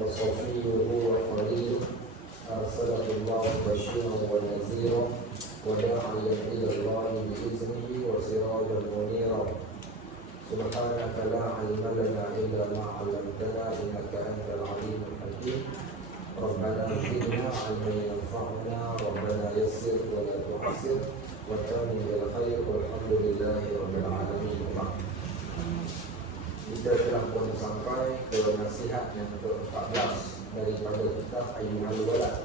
وصفيه وخليله أرسله الله بشيرا ونذيرا وداعيا إلى الله بإذنه وسراجا منيرا سبحانك لا علم لنا إلا ما علمتنا إنك أنت العليم الحكيم ربنا زدنا علما ينفعنا ربنا يسر ولا تعسر وتمم بالخير والحمد لله رب العالمين. Kita telah pun sampai ke nasihat yang ke-14 daripada kitab Ayyuhal Walad.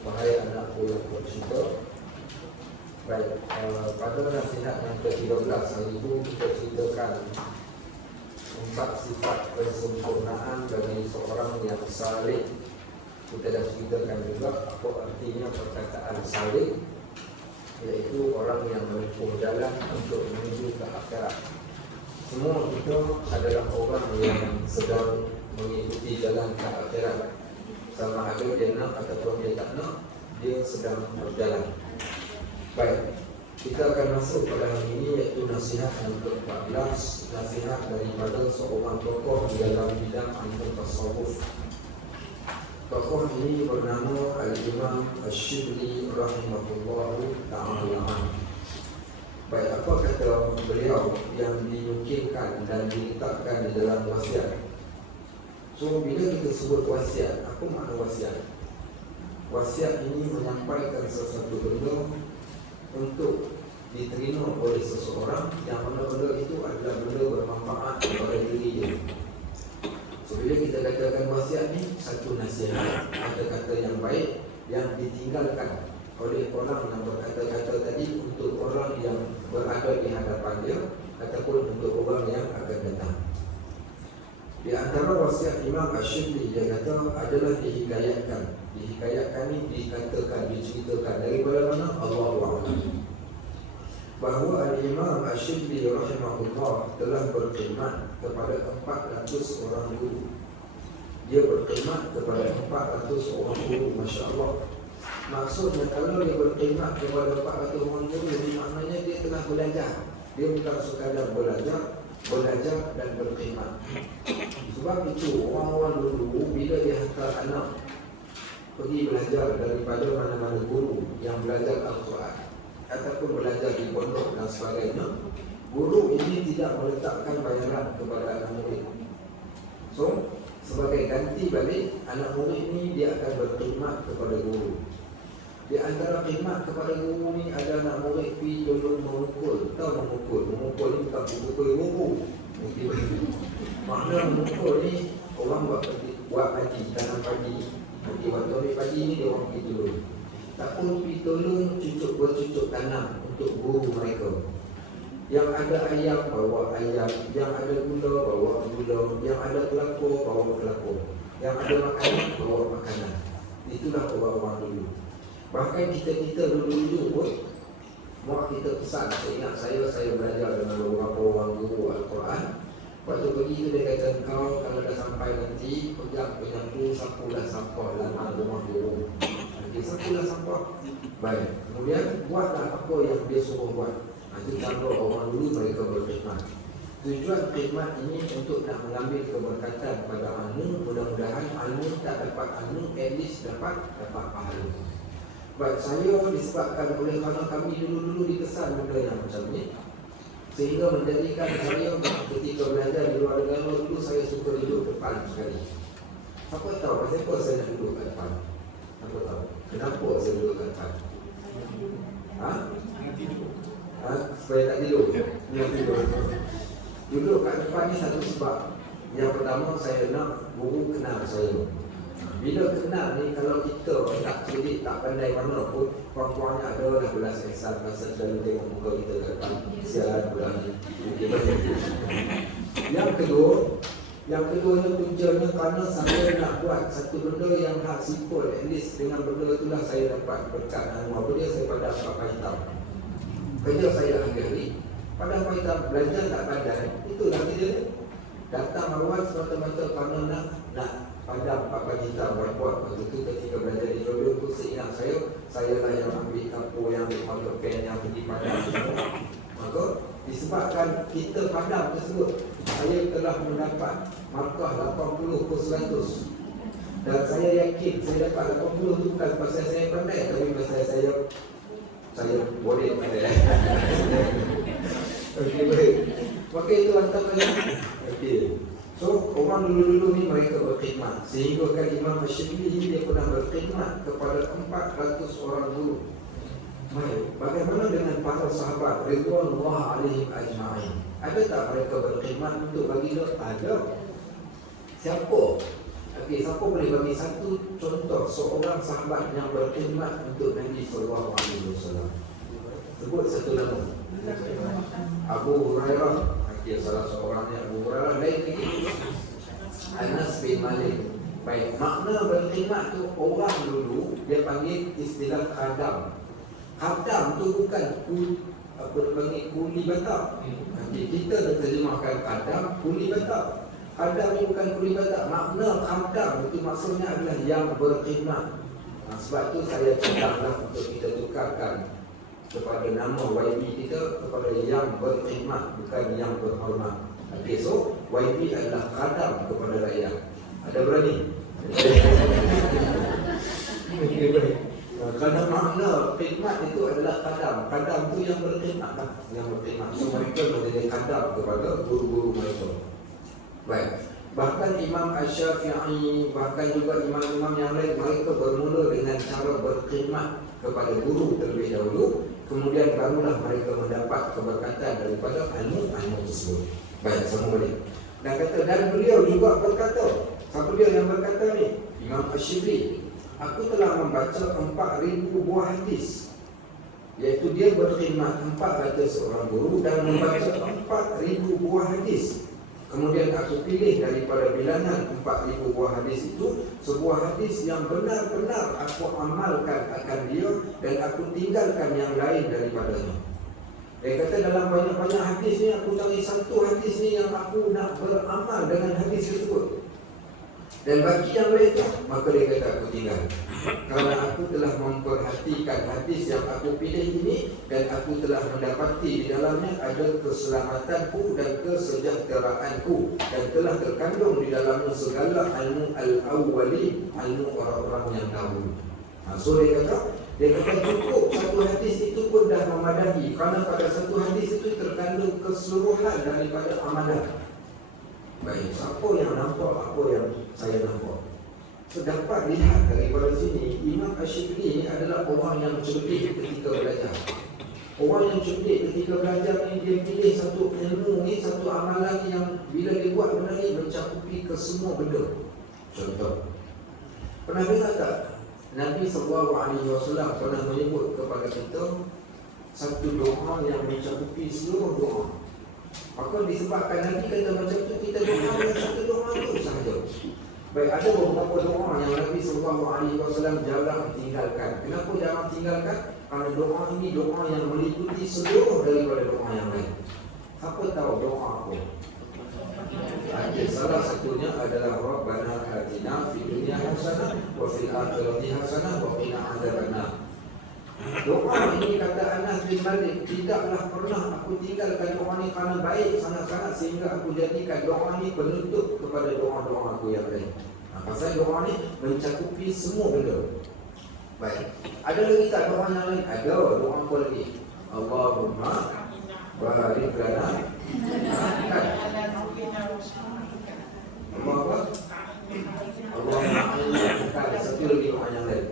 Wahai anakku yang bercinta. Baik, pada nasihat yang ke-13 hari itu kita ceritakan 4 sifat kesempurnaan bagi seorang yang saleh. Kita dah ceritakan juga apa artinya perkataan saleh, iaitu orang yang menempuh jalan untuk menuju ke akhirat. Semua kita adalah orang yang sedang mengikuti jalan ke akhirat. Sama ada dia nak ataupun dia tak nak, dia sedang berjalan. Baik, kita akan masuk pada hari ini iaitu nasihat yang ke-14, nasihat daripada seorang tokoh di dalam bidang ilmu tasawuf. Tokoh ini bernama Al-Imam Ash-Shibli rahimahullahu ta'ala. Baik, apa kata beliau yang dinukilkan dan diletakkan di dalam wasiat? So, bila kita sebut wasiat, apa makna wasiat? Wasiat ini menyampaikan sesuatu benda untuk diterima oleh seseorang yang mana-mana itu adalah benda bermanfaat kepada diri dia. So, bila kita katakan wasiat ni, satu nasihat, kata-kata yang baik yang ditinggalkan oleh orang yang berkata-kata tadi untuk orang yang berada di hadapan dia ataupun untuk orang yang akan datang. Di antara wasiat Imam Ash-Shibli dia kata adalah dihikayatkan. Dihikayatkan ni dikatakan, diceritakan daripada mana? Allahu a'lam. Bahawa Al-Imam Ash-Shibli rahimahullah telah berkhidmat kepada 400 orang guru. Dia berkhidmat kepada 400 orang guru, masya-Allah. Maksudnya kalau dia berkhidmat kepada 400 orang guru, jadi maknanya dia telah belajar. Dia bukan sekadar belajar dan berkhidmat. Sebab itu orang-orang dulu bila dia hantar anak pergi belajar daripada mana-mana guru yang belajar Al-Quran ataupun belajar di pondok dan sebagainya, guru ini tidak meletakkan bayaran kepada anak murid. So, sebagai ganti balik, anak murid ini dia akan berkhidmat kepada guru. Di antara khidmat kepada guru ni ada anak murid pergi tolong memukul. Tahu memukul? Memukul ni bukan pukul guru. Makna memukul ni orang buat pagi, tanam pagi. Nanti waktu ambil pagi ni dia orang pergi tolong. Tak pun pergi tolong bercucuk tanam untuk guru mereka. Yang ada ayam bawa ayam, yang ada gula bawa gula, yang ada kelapa bawa kelapa, yang ada makanan bawa makanan. Itulah orang-orang dulu. Bahkan kita dulu-dulu pun mak kita pesan, saya belajar dengan beberapa orang guru Al-Quran. Waktu pergi tu dia kata, kau kalau dah sampai nanti pegang penyapu, sapulah sampah dalam rumah guru. Nanti sapulah sampah. Baik, kemudian buatlah apa yang dia suruh buat. Nanti cara orang dulu mereka berkhidmat. Tujuan khidmat ini untuk nak mengambil keberkatan pada ilmu. Mudah-mudahan ilmu tak dapat ilmu, at least dapat pahala. Baik, saya disebabkan oleh kerana kami dulu-dulu dikesan benda yang macam ni, sehingga menjadikan saya ketika belajar di luar negara dulu saya suka duduk depan sekali. Siapa tahu pasal apa saya nak duduk kat depan? Siapa tahu? Kenapa saya duduk kat depan? Supaya tak tidur. Duduk kat depan ni satu sebab. Yang pertama, saya nak guru kenal saya. Bila kenal ni, kalau kita tak cerdik, tak pandai mana pun, kurang-kurangnya ada dah belas kesan masa selalu tengok muka kita kat depan. Sialan pula ni. Yang kedua ni puncanya kerana saya nak buat satu benda yang hak simple. At least dengan benda itulah saya dapat berkat. Apa dia, saya pada pakai hitam. Kerja saya akhiri, pada kita belajar tak pandai, itulah dia. Datang awal semata-mata kerana nak padam pakai hitam buat-buat. Waktu itu ketika belajar di Jordan tu seingat saya lah yang ambil kapur, yang ambil pakai pen, yang pergi padam semua. Maka disebabkan kita padam tersebut, saya telah mendapat markah 80/100. Dan saya yakin saya dapat 80 tu bukan pasal saya pandai, tapi pasal saya boleh pandai. Okey, baik. Maka itu antaranya. Okey. So, orang dulu-dulu ni mereka berkhidmat. Sehingga kan Imam Ash-Shibli dia pernah berkhidmat kepada 400 orang guru. Baik, bagaimana dengan para sahabat ridwanullah alaihim ajma'in? Ada tak mereka berkhidmat untuk bagi dia? Ada. Siapa? Okey, siapa boleh bagi satu contoh seorang sahabat yang berkhidmat untuk Nabi sallallahu alaihi wasallam? Sebut satu nama. Abu Hurairah. Okey, salah seorangnya Abu Hurairah. Lain lagi Anas bin Malik. Baik, makna berkhidmat tu orang dulu dia panggil istilah khadam. Khadam tu bukan kuli batak. Kita dah terjemahkan khadam, kuli batak. Khadam ni bukan kuli batak. Makna khadam itu maksudnya adalah yang berkhidmat. Sebab tu saya cakaplah untuk kita tukarkan kepada nama YB kita kepada yang berkhidmat, bukan yang berhormat. Okey, so YB adalah khadam kepada rakyat. Ada berani? Okey, baik. Kerana makna khidmat itu adalah khadam. Khadam tu yang berkhidmat lah, yang berkhidmat. So mereka menjadi khadam kepada guru-guru mereka. Baik. Bahkan Imam Asy-Syafi'i, bahkan juga imam-imam yang lain, mereka bermula dengan cara berkhidmat kepada guru terlebih dahulu. Kemudian barulah mereka mendapat keberkatan daripada ilmu-ilmu tersebut. Baik, sama balik. Dan beliau juga berkata, siapa dia yang berkata ni? Imam Ash-Shibli. Aku telah membaca 4,000 buah hadis. Iaitu dia berkhidmat 400 orang guru dan membaca 4,000 buah hadis. Kemudian aku pilih daripada bilangan 4,000 buah hadis itu sebuah hadis yang benar-benar aku amalkan akan dia dan aku tinggalkan yang lain daripadanya. Dia kata dalam banyak-banyak hadis ni aku cari satu hadis ni yang aku nak beramal dengan hadis tersebut. Dan bagi yang lain tu, maka dia kata aku tinggal. Kerana aku telah memperhatikan hadis yang aku pilih ini dan aku telah mendapati di dalamnya ada keselamatanku dan kesejahteraanku dan telah terkandung di dalamnya segala ilmu al-awwali, ilmu orang-orang yang dahulu. So dia kata cukup satu hadis itu pun dah memadai, kerana pada satu hadis itu terkandung keseluruhan daripada amalan. Baik, siapa yang nampak apa yang saya nampak? So, dapat lihat daripada sini, Imam Ash-Shibli ini adalah orang yang cerdik ketika belajar. Orang yang cerdik ketika belajar ni, dia pilih satu ilmu ni, satu amalan yang bila dia buat benda ni mencakupi ke semua benda. Contoh, pernah dengar tak Nabi SAW pernah menyebut kepada kita satu doa yang mencakupi seluruh doa? Maka disebabkan Nabi kata macam tu, kita doa dengan satu doa tu sahaja. Baik, ada beberapa doa yang Nabi SAW jarang tinggalkan. Kenapa jarang tinggalkan? Kerana doa ini doa yang meliputi seluruh daripada doa yang lain. Siapa tahu doa apa? Salah satunya adalah Rabbana atina fid dunya hasanah wa fil akhirati hasanah wa qina adzabannar. Doa ini kata Anas bin Malik, tidaklah pernah aku tinggalkan doa ini kerana baik sangat-sangat sehingga aku jadikan doa ini penutup kepada doa-doa aku yang lain. Pasal doa ini mencakupi semua benda. Baik, ada lagi tak doa yang lain? Ada, doa apa lagi? Allahumma barik lana. Allahumma ada satu lagi doa yang lain.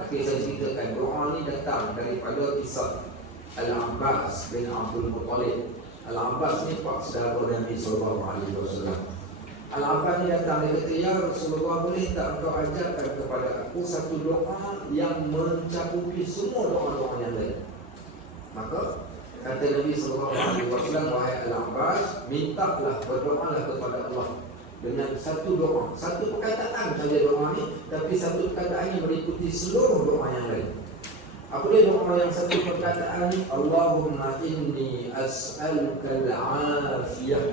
Tapi saya ceritakan doa ni datang daripada kisah Al-Abbas bin Abdul Muttalib. Al-Abbas ni pak saudara Nabi SAW. Al-Abbas ni datang, dia kata, ya Rasulullah, boleh tak engkau ajarkan kepada aku satu doa yang mencakupi semua doa-doa yang lain? Maka kata Nabi SAW, wahai Al-Abbas, mintalah, berdoalah kepada Allah dengan satu doa, satu perkataan saja doa ni, tapi satu perkataan ini meliputi seluruh doa yang lain. Apa dia doa yang satu perkataan ni? Allahumma inni as'aluka al-afiyah.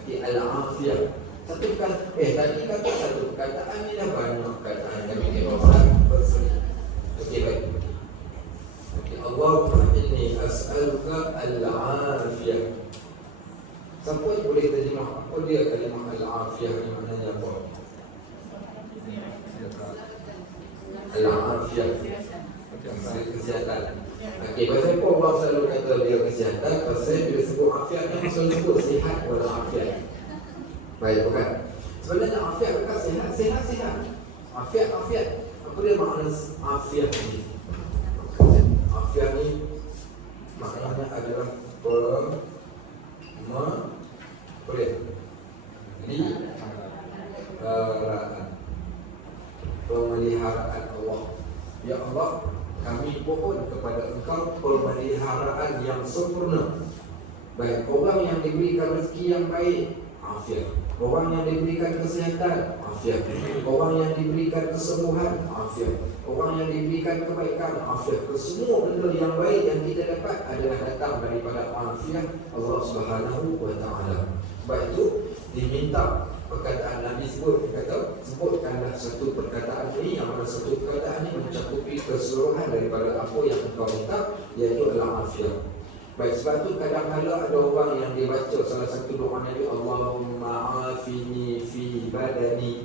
Okey, al-afiyah. Satu kan, tadi kata satu perkataan ni dah banyak perkataan yang kita bawa bersama. Okey, baik. Okey, Allahumma inni as'aluka al-afiyah. Siapa yang boleh terjemah Al-afiah ni maknanya apa? Al-afiah, kesihatan. Okey, pasal apa Allah selalu kata dia kesihatan? Pasal bila sebut afiat ni selalu sebut sihat walafiat. Baik, bukan? Sebenarnya afiat bukan sihat. Afiat. Apa dia makna afiat ni? Afiat ni maknanya adalah pemeliharaan Allah. Ya Allah, kami mohon kepada Engkau pemeliharaan yang sempurna. Baik, orang yang diberikan rezeki yang baik, afiat. Orang yang diberikan kesihatan, afiat. Orang yang diberikan kesembuhan, afiat. Orang yang diberikan kebaikan, afiat. Semua benda yang baik yang kita dapat adalah datang daripada afiat Allah Subhanahu wa taala. Baik, itu diminta perkataan Nabi sebutkanlah satu perkataan ini, yang mana satu perkataan ini mencakupi keseluruhan daripada apa yang engkau minta, iaitu adalah afiat. Baik, sebab tu kadang-kadang ada orang yang dibaca salah satu doa Nabi, Allahumma afini fi badani,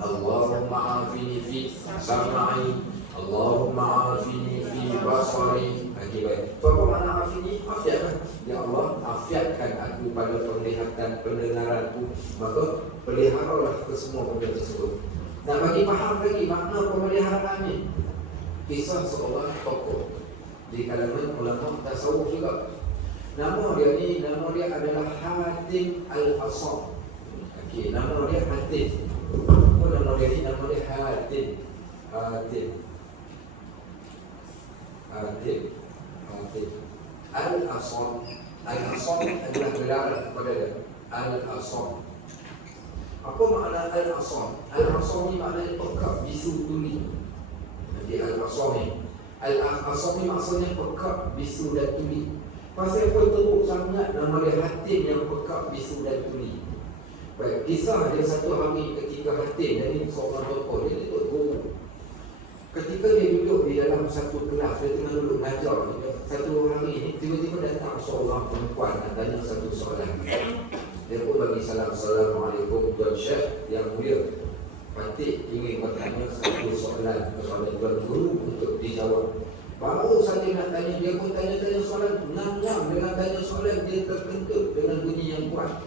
Allahumma afini fi sam'i, Allahumma afini fi basari. Okey, baik. Apa makna afini? Afiat. Ya Allah, afiatkan aku pada penglihatan, pendengaranku. Maka peliharalah kesemua benda tersebut. Nak bagi faham lagi makna pemeliharaan ni, kisah seorang tokoh di kalangan ulama tasawuf juga. Nama dia adalah Hatim Al-Asam. Okey, nama dia Hatim. Apa nama dia ni? Nama dia Hatim. Al-Asam. Al-Asam adalah gelar kepada dia. Al-Asam. Apa makna Al-Asam? Al-Asam ni maknanya pekat bisu tuli. Jadi Al-Asam ni, Al-Asam ni maksudnya pekat bisu dan tuli. Pasal apa teruk sangat nama dia Hatim yang pekat bisu dan tuli. Baik, kisah dia satu hari ketika Hatim, jadi seorang tokoh, dia duduk guru. Ketika dia duduk di dalam satu kelas, dia tengah duduk mengajar. Satu hari ini, tiba-tiba datang seorang perempuan dan tanya satu soalan. Dia pun bagi salam, Assalamualaikum Tuan Syekh yang mulia. Patik ingin bertanya satu soalan kepada Tuan Guru untuk dijawab. Baru saja nak tanya, dia pun tanya-tanya soalan. Ngam-ngam dengan tanya soalan, dia terkentut dengan bunyi yang kuat.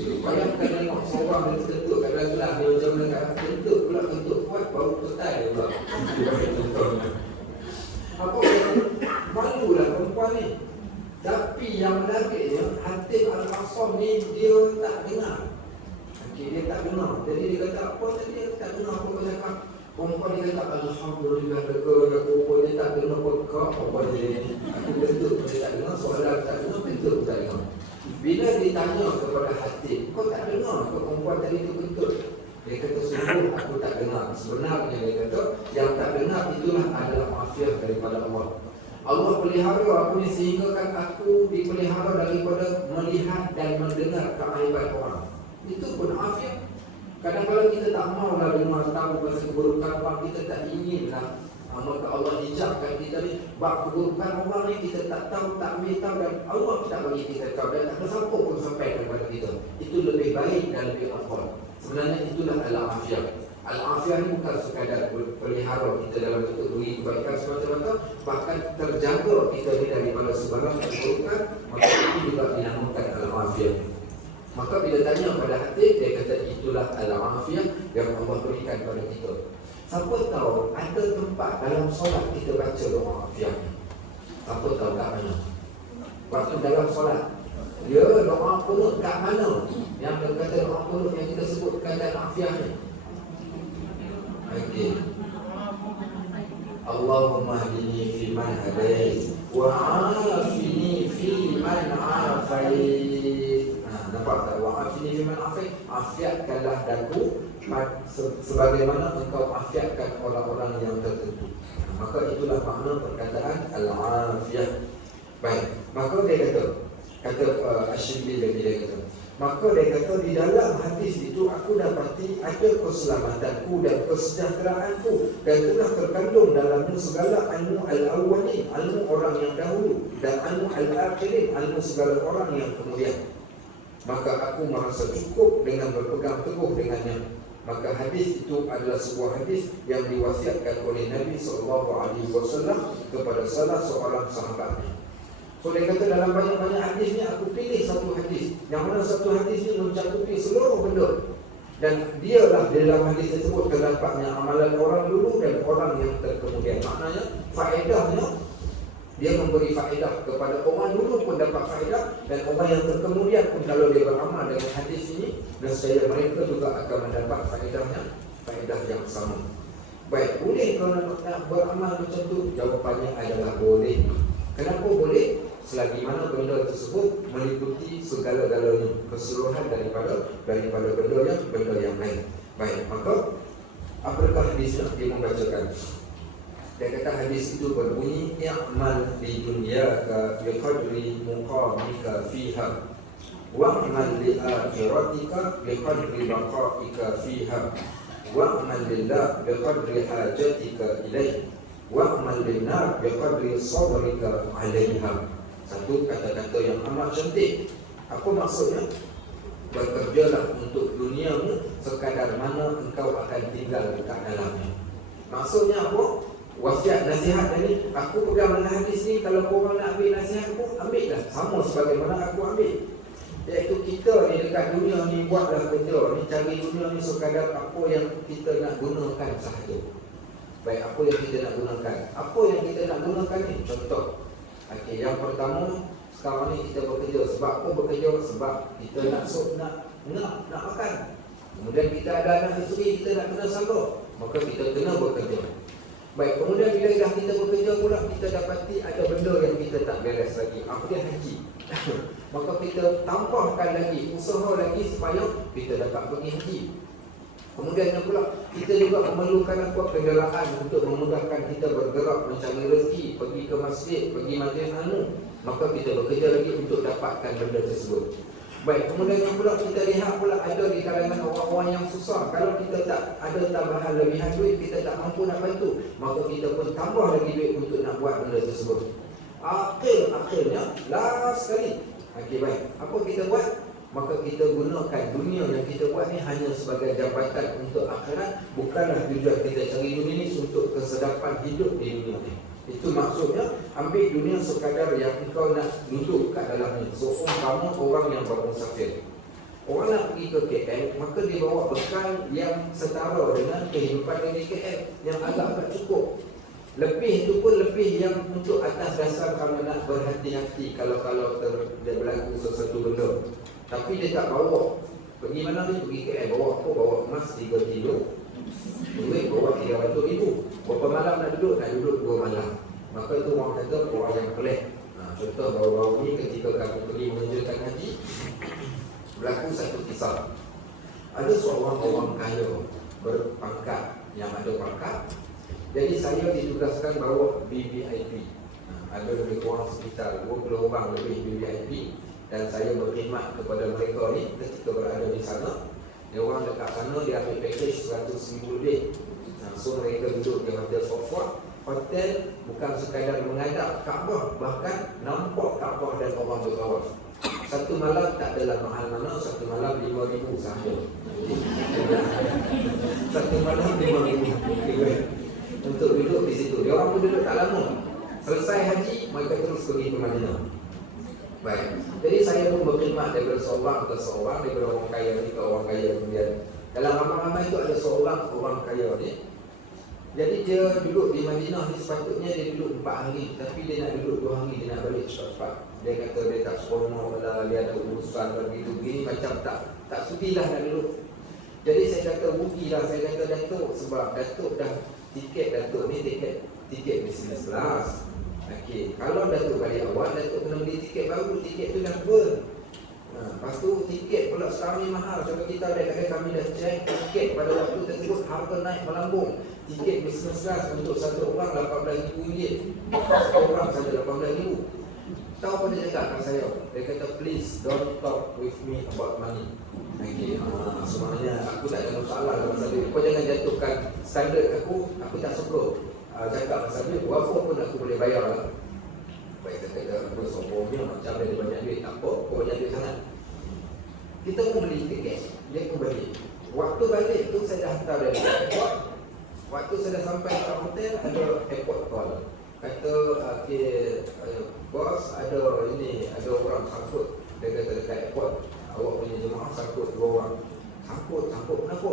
Bayangkan tengok seorang dia terkentut kat dalam kelas, dia macam mana kat kentut pula, kentut kuat, baru petai dia pula. Apa yang malulah perempuan ni. Tapi yang menariknya, Hatim Al-Asam ni dia tak dengar. Okey, dia tak dengar. Jadi dia kata apa tadi? Dia tak dengar apa kau cakap. Perempuan dia kata Alhamdulillah aku dia tak dengar apa dia ni. Aku kentut dia tak dengar, soalan tak dengar, kentut tak dengar. Bila ditanya kepada Hatim, kau tak dengar ke perempuan tadi tu kentut? Dia kata sungguh aku tak dengar. Sebenarnya dia kata yang tak dengar itulah adalah afiat daripada Allah. Allah pelihara aku ni sehingga kan aku dipelihara daripada melihat dan mendengar keaiban orang. Itu pun afiat. Kadang-kadang kita tak maulah dengar tahu pasal keburukan orang, kita tak inginlah. Maka Allah hijabkan kita ni, bab keburukan orang ni kita tak tahu, tak ambil tahu, dan Allah tak bagi kita tahu, dan tak ada siapa pun sampai kepada kita. Itu lebih baik dan lebih afdal. Sebenarnya itulah al-afiat. Al-afiat ni bukan sekadar pelihara kita dalam bentuk beri kebaikan semata-mata, bahkan terjaga kita ni daripada sebarang keburukan, maka itu juga dinamakan al-afiat. Maka bila tanya pada hati, dia kata itulah al-afiat yang Allah berikan kepada kita. Siapa tahu ada tempat dalam solat kita baca doa afiat ni? Siapa tahu kat mana? Waktu dalam solat, dia doa kunut kat mana? Yang dia kata doa kunut yang kita sebutkan dalam afiat ni. Okey. Allahumma hdini fi man hadait wa afini fi man afait. Nampak tak? Wa afini fi man afait. Afiatkanlah daku sebagaimana engkau afiatkan orang-orang yang tertentu. Maka itulah makna perkataan al-afiyah. Baik, maka dia kata Ash-Shibli lagi dia kata, maka dia kata di dalam hadis itu aku dapati ada keselamatanku dan kesejahteraanku, dan telah terkandung dalamnya segala ilmu al-awwalin, ilmu orang yang dahulu, dan ilmu al-akhirin, ilmu segala orang yang kemudian. maka aku merasa cukup dengan berpegang teguh dengannya. Maka hadis itu adalah sebuah hadis yang diwasiatkan oleh Nabi SAW kepada salah seorang sahabatnya. So dia kata dalam banyak-banyak hadis ni aku pilih satu hadis, yang mana satu hadis ni mencakupi seluruh benda. Dan dialah dalam hadis tersebut terdapatnya amalan orang dulu dan orang yang terkemudian. Maknanya faedahnya, dia memberi faedah kepada orang dulu pun dapat faedah, dan orang yang terkemudian pun kalau dia beramal dengan hadis ini, nescaya mereka juga akan mendapat faedahnya, faedah yang sama. Baik, boleh kalau nak beramal macam tu? Jawapannya adalah boleh. Kenapa boleh? Selagi mana benda tersebut meliputi segala-galanya, keseluruhan daripada benda yang lain. Baik, maka apakah hadis yang dia membacakan? Dia kata hadis itu berbunyi, i'mal di dunyaka biqadri muqamika fiha wa'mal li akhiratika biqadri baqaika fiha wa'mal lillah biqadri hajatika ilaih wa'mal linnar biqadri sabrika 'alaiha. Satu kata-kata yang amat cantik. Apa maksudnya? Bekerjalah untuk duniamu sekadar mana engkau akan tinggal dekat dalamnya. Maksudnya apa? Wasiat nasihat tadi, aku pegang dengan hadis ni, kalau korang nak ambil nasihat aku, ambil dah sama sebagaimana aku ambil. Iaitu kita ni dekat dunia ni buatlah kerja ni, cari dunia ni sekadar apa yang kita nak gunakan sahaja. Baik, apa yang kita nak gunakan? Apa yang kita nak gunakan ni? Contoh, okey, yang pertama, sekarang ni kita bekerja. Sebab apa bekerja? Sebab kita nak makan. Kemudian kita ada anak isteri, kita nak kena sabar, maka kita kena bekerja. Baik, kemudian bila dah kita bekerja pula, kita dapati ada benda yang kita tak beres lagi. Apa dia? Haji. Maka kita tambahkan lagi, usaha lagi supaya kita dapat pergi haji. Kemudian pula, kita juga memerlukan kenderaan untuk memudahkan kita bergerak mencari rezeki, pergi ke masjid, pergi majlis ilmu. Maka kita bekerja lagi untuk dapatkan benda tersebut. Baik, kemudian pula kita lihat pula ada di kalangan orang-orang yang susah. Kalau kita tak ada tambahan lebihan duit, kita tak mampu nak bantu, maka kita pun tambah lagi duit untuk nak buat benda tersebut. Akhirnya, last sekali, okey, baik, apa kita buat? Maka kita gunakan dunia yang kita buat ni hanya sebagai jabatan untuk akhirat. Bukanlah tujuan kita cari dunia ni untuk kesedapan hidup di dunia ni. Itu maksudnya, ambil dunia sekadar yang engkau nak duduk kat dalamnya. Seumpama orang yang bermusafir. Orang nak pergi ke KL, maka dia bawa bekal yang setara dengan kehidupan di KL, yang agak-agak cukup. Lebih itu pun lebih yang untuk atas dasar kamu nak berhati-hati kalau dia berlaku sesuatu benda. Tapi dia tak bawa. Pergi mana dia? Pergi KL. Bawa apa? Bawa emas 3 kilo. Duit bawa 300,000. Berapa malam nak duduk? Nak duduk 2 malam. Maka itu orang kata orang yang pelik. Contoh baru-baru ni ketika kami pergi menunjukkan haji, berlaku satu kisah. Ada seorang orang kaya berpangkat, yang ada pangkat. Jadi saya ditugaskan bawa VVIP. Ada lebih kurang sekitar 20 orang lebih VVIP. Dan saya berkhidmat kepada mereka ni ketika berada di sana. Dia orang dekat sana, dia ambil package 100,000 lebih. So mereka duduk di hotel Sofwa. Hotel bukan sekadar menghadap Kaabah, bahkan nampak Kaabah dan orang bertawaf. Satu malam tak adalah mahal mana, satu malam 5,000 sahaja. Satu malam 5,000 untuk duduk di situ. Dia orang pun duduk tak lama. Selesai haji, mereka terus pergi ke Madinah. Baik, jadi saya pun berkhidmat daripada seorang ke seorang, daripada orang kaya ni ke orang kaya kemudian. Dalam ramai-ramai itu ada seorang orang kaya ni. Jadi dia duduk di Madinah ni, sepatutnya dia duduk 4 hari, tapi dia nak duduk 2 hari, dia nak balik cepat-cepat. Dia kata dia tak seronok lah, dia ada urusan begitu begini, macam tak sudilah nak duduk. Jadi saya kata rugilah, saya kata Datuk, sebab Datuk dah tiket Datuk ni tiket business class. Okey, kalau Datuk balik awal, Datuk kena beli tiket baru, tiket tu dah burn. Lepas tu tiket pula sekarang ni mahal. Contoh kita ada kami dah check tiket pada waktu tersebut, harga naik melambung. Tiket business class untuk satu orang RM18,000. Satu orang saja RM18,000. Tahu apa dia cakap kat saya? Dia kata, please don't talk with me about money. Okey, sebenarnya aku tak ada masalah dalam masalah duit. Kau jangan jatuhkan standard aku tak sebelum. Cakap pasal duit, berapa pun aku boleh bayar lah. Baik, saya kata, aku sombongnya macam dia banyak duit. Tak apa, kau banyak duit sangat. Kita pun beli tiket, dia pun beli. Waktu balik tu saya dah hantar dari airport. Waktu saya dah sampai ke hotel, ada airport call. Kata, okay, bos, ada orang sangkut. Dia kata dekat airport, awak punya jemaah sangkut 2 orang. Sangkut kenapa?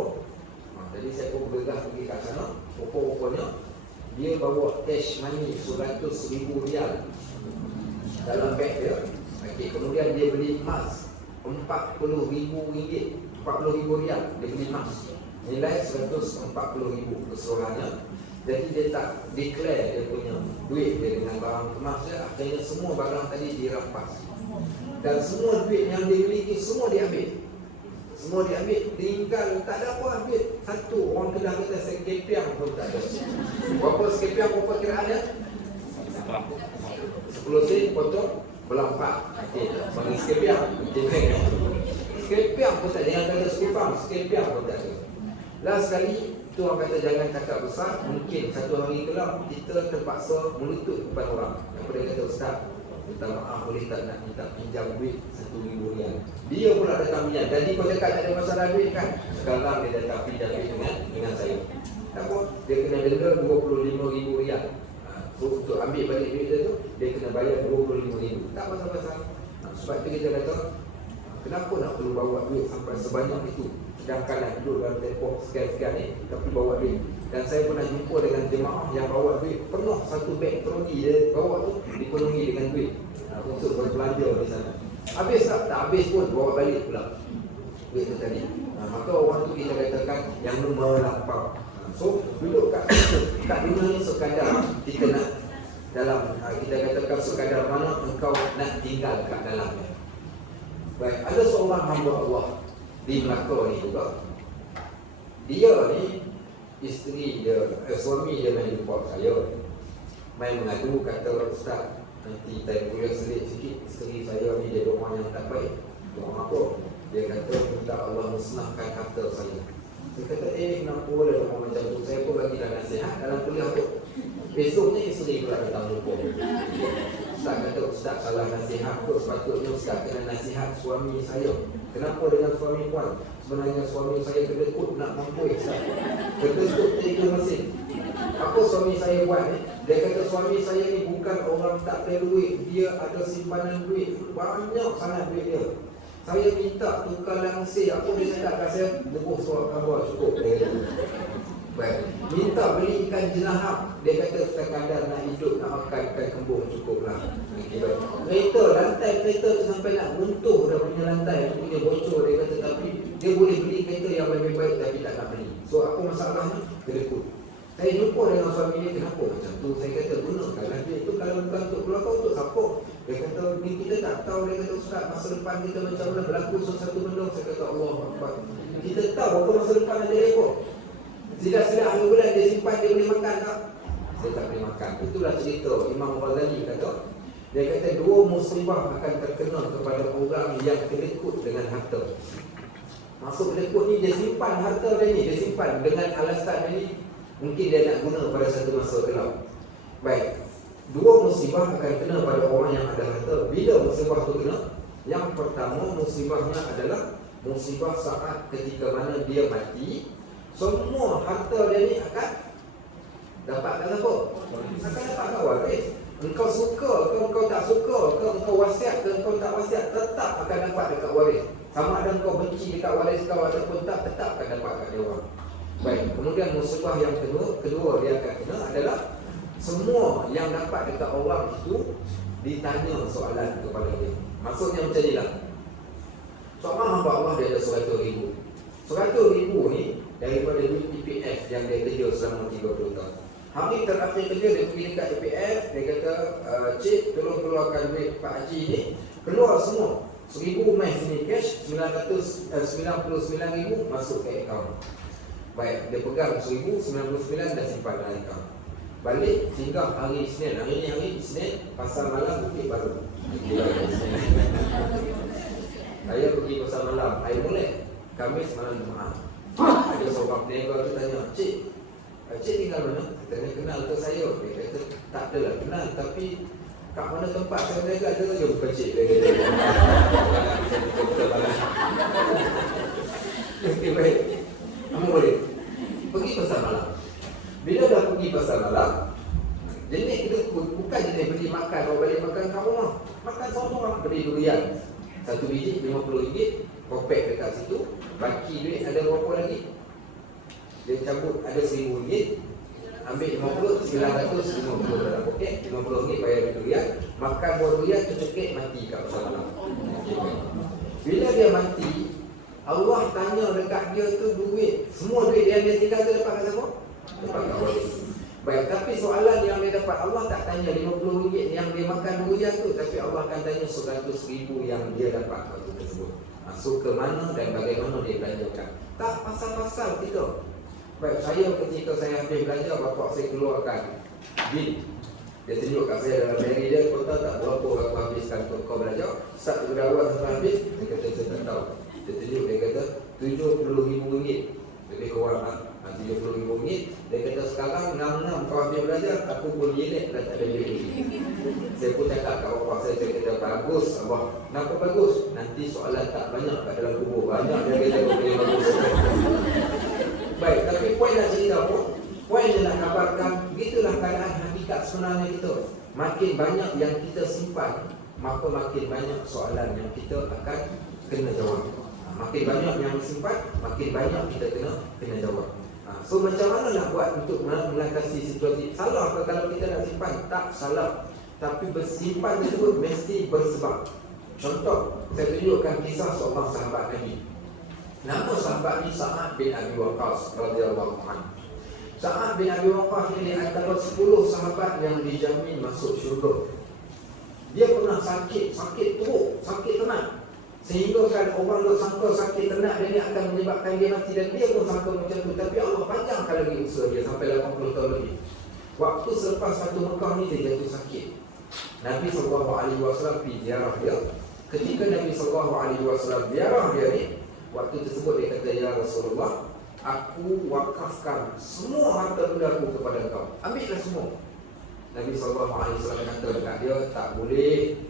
Jadi saya pun bergegas pergi kat sana. Rupa-rupanya dia bawa cash money 100,000 rial dalam beg dia. Okay, kemudian dia beli emas 40,000 ringgit, 40,000 rial. Dia beli emas nilai 140,000 keseluruhannya. Jadi dia tak declare dia punya duit dia dengan barang emas dia. Akhirnya semua barang tadi dirampas. Dan semua duit yang dia miliki semua diambil. Semua diambil, tinggal tak ada apa duit. Satu orang Kedah kata sekepiang pun tak ada. Berapa sekepiang, berapa kiraannya? 10 sen potong belah 4. Okey, bagi sekepiang. Sekepiang pun tak ada. Yang kata sekepiang pun tak ada. Last sekali tu orang kata jangan cakap besar. Mungkin satu hari kelak kita terpaksa melutut depan orang. Yang dia kata, ustaz, minta maaf boleh tak nak minta pinjam duit 1,000 rial. Dia pula datang pinjam. Jadi kau cakap tak ada masalah duit kan? Sekarang dia datang pinjam duit dengan saya. Tak apa, dia kena denda 25,000 rial. So untuk ambil balik duit dia tu, dia kena bayar 25,000. Tak pasal-pasal. Sebab tu kita kata, kenapa nak perlu bawa duit sampai sebanyak itu? Sedangkan nak duduk dalam tempoh sekian-sekian ni, tapi bawa duit. Dan saya pernah jumpa dengan jemaah yang bawa duit penuh, satu beg troli dia bawa tu dipenuhi dengan duit untuk berbelanja di sana. Habis tak? Tak habis pun, bawa balik pula duit tu tadi. Maka orang tu kita katakan yang melampau. So duduk kat dunia ni sekadar kita nak dalam, kita katakan sekadar mana engkau nak tinggal kat dalamnya. Baik, ada seorang hamba Allah di Melaka ni juga. Dia ni isteri dia, suami dia main jumpa saya, main mengadu, kata, ustaz, nanti saya boleh selit sikit, isteri saya ni dia doa yang tak baik. Doa apa? Dia kata minta Allah musnahkan harta saya. Saya kata, kenapa boleh doa macam tu? Saya pun bagilah nasihat dalam kuliah tu. Besoknya isteri pula datang jumpa. Ustaz kata, ustaz salah nasihat tu. Sepatutnya ustaz kena nasihat suami saya. Kenapa dengan suami puan? Sebenarnya suami saya kedekut nak mampu Ustaz. Kedekut 3 mesin. Apa suami saya buat ni? Dia kata suami saya ni bukan orang tak ada duit. Dia ada simpanan duit. Banyak sangat duit dia. Saya minta tukar langsir. Apa dia cakap kat saya? Debuk surat khabar cukup. Dia kata. Baik. Minta beli ikan jenahak. Dia kata sekadar nak hidup, nak makan ikan kembung cukuplah. Kereta, lantai kereta tu sampai nak runtuh dah punya lantai, punya bocor. Dia kata tapi dia boleh beli kereta yang lebih baik tapi tak nak beli. So apa masalahnya? Kedekut. Saya jumpa dengan suami dia, kenapa macam tu? Saya kata gunakanlah duit tu kalau bukan untuk keluarga, untuk siapa? Dia kata ni kita tak tahu. Dia kata ustaz, masa depan kita macam mana berlaku sesuatu benda. Saya kata Allah Akbar. Kita tahu apa masa depan ada rekod. Sila-sila akhir bulan dia simpan, dia boleh makan tak? Saya tak boleh makan. Itulah cerita Imam Ghazali kata. Dia kata 2 musibah akan terkena kepada orang yang kedekut dengan harta. Maksud kedekut ni, dia simpan harta dia ni, dia simpan dengan alasan dia ni, mungkin dia nak guna pada satu masa kelak. Baik, 2 musibah akan kena pada orang yang ada harta. Bila musibah tu kena? Yang pertama musibahnya adalah musibah saat ketika mana dia mati. Semua harta dia ni akan dapat kat apa? Akan dapat kat waris. Engkau suka ke engkau tak suka ke, engkau wasiat ke engkau tak wasiat, tetap akan dapat dekat waris. Sama ada engkau benci dekat waris kau ataupun tak, tetap akan dapat kat dia orang. Baik, kemudian musibah yang kedua dia akan kena adalah semua yang dapat dekat orang itu ditanya soalan kepada dia. Maksudnya macam ni lah. Seorang hamba Allah dia ada 100,000. 100,000 ni daripada duit EPF yang dia kerja selama 30 tahun. Hari terakhir kerja dia pergi dekat EPF. Dia kata, cik tolong keluarkan duit Pak Haji ni. Keluar semua 1,000 main sini cash, 99,000 masuk ke akaun. Baik, dia pegang 1,099 dan simpan dalam akaun. Balik singgah hari Isnin. Hari ni hari Isnin, pasar malam Bukit Baru. Saya pergi pasar malam, saya boleh Khamis malam Jumaat. Ada seorang peniaga tu tanya, cik tinggal mana? Katanya kenal ke saya? Dia kata tak adalah kenal, tapi kat mana tempat saya berniaga ada je kecil dia kata. Betul balas. Okey, baik. Kamu boleh pergi pasar malam. Bila dah pergi pasar malam, jenis kita bukan jenis pergi makan, kalau balik makan kat rumah. Makan seorang-seorang, beli durian. Satu biji RM50, kopek dekat situ. Baki duit ada berapa lagi? Dia cabut ada RM1,000, ambil 50, RM950 dalam poket, RM50 bayar durian. Makan buah durian, tercekik, mati kat pasar malam. Bila dia mati, Allah tanya dekat dia tu duit, semua duit yang dia tinggal tu dapat kat siapa? Dapat kat waris. Baik, tapi soalan yang dia dapat, Allah tak tanya RM50 yang dia makan durian tu, tapi Allah akan tanya RM100,000 yang dia dapat waktu tersebut. Masuk ke mana dan bagaimana dia belanjakan. Tak pasal-pasal kita. Baik, saya ketika saya habis belajar, bapak saya keluarkan bil. Dia tunjuk kat saya dalam diary dia, kau tahu tak berapa aku habiskan untuk kau belajar? Start dari awal sampai habis. Dia kata, saya tak tahu. Dia tunjuk, dia kata RM70,000. Lebih kurang RM70,000. Dia kata sekarang 6 kau habis belajar, aku pun jelek dah tak ada duit. Saya pun cakap kat bapak saya kata, bagus abah. Kenapa bagus? Nanti soalan tak banyak kat dalam kubur. Banyak dia kata kau boleh bagus. Baik, tapi poin nak cerita apa? Poin dia nak kabarkan, begitulah keadaan hakikat sebenarnya kita. Makin banyak yang kita simpan, maka makin banyak soalan yang kita akan kena jawab. Makin banyak yang disimpan, makin banyak kita kena jawab. So macam mana nak buat untuk mengatasi situasi? Salah ke kalau kita nak simpan? Tak salah. Tapi bersimpan tersebut mesti bersebab. Contoh, saya tunjukkan kisah seorang sahabat Nabi. Nama sahabat ni Sa'ad bin Abi Waqqas radhiyallahu anhu. Sa'ad bin Abi Waqqas ini antara 10 sahabat yang dijamin masuk syurga. Dia pernah sakit teruk, sakit tenat. Sehingga kan orang tu sangka sakit tenat dan dia akan menyebabkan dia mati, dan dia pun sangka macam tu. Tapi Allah panjangkan lagi usaha dia sampai 80 tahun lebih. Waktu selepas Fatu Mekah ni dia jatuh sakit. Nabi SAW pergi ziarah dia. Ketika Nabi SAW ziarah dia ni, waktu tersebut dia kata, ya Rasulullah, aku wakafkan semua harta benda aku kepada engkau. Ambillah semua. Nabi SAW kata dekat dia, tak boleh.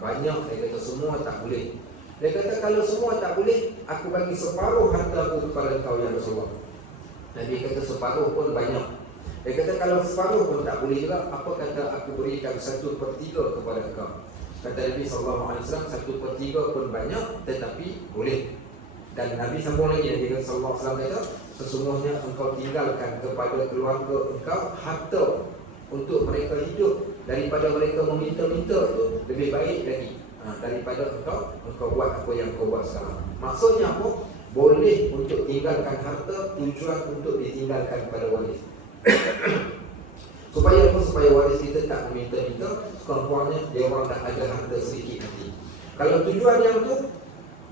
Banyak, dia kata semua tak boleh. Dia kata kalau semua tak boleh, aku bagi separuh harta aku kepada engkau ya Rasulullah. Nabi kata separuh pun banyak. Dia kata kalau separuh pun tak boleh juga, apa kata aku berikan 1/3 kepada engkau. Kata Nabi SAW, 1/3 pun banyak tetapi boleh. Dan Nabi sambung lagi, Nabi SAW kata, sesungguhnya engkau tinggalkan kepada keluarga engkau harta untuk mereka hidup, daripada mereka meminta-minta itu lebih baik lagi daripada engkau buat apa yang kau buat sekarang. Maksudnya apa? Boleh untuk tinggalkan harta, tujuan untuk ditinggalkan pada waris. Supaya apa? Supaya waris kita tak meminta-minta, sekurang-kurangnya dia orang dah ada harta sedikit nanti. Kalau tujuan yang tu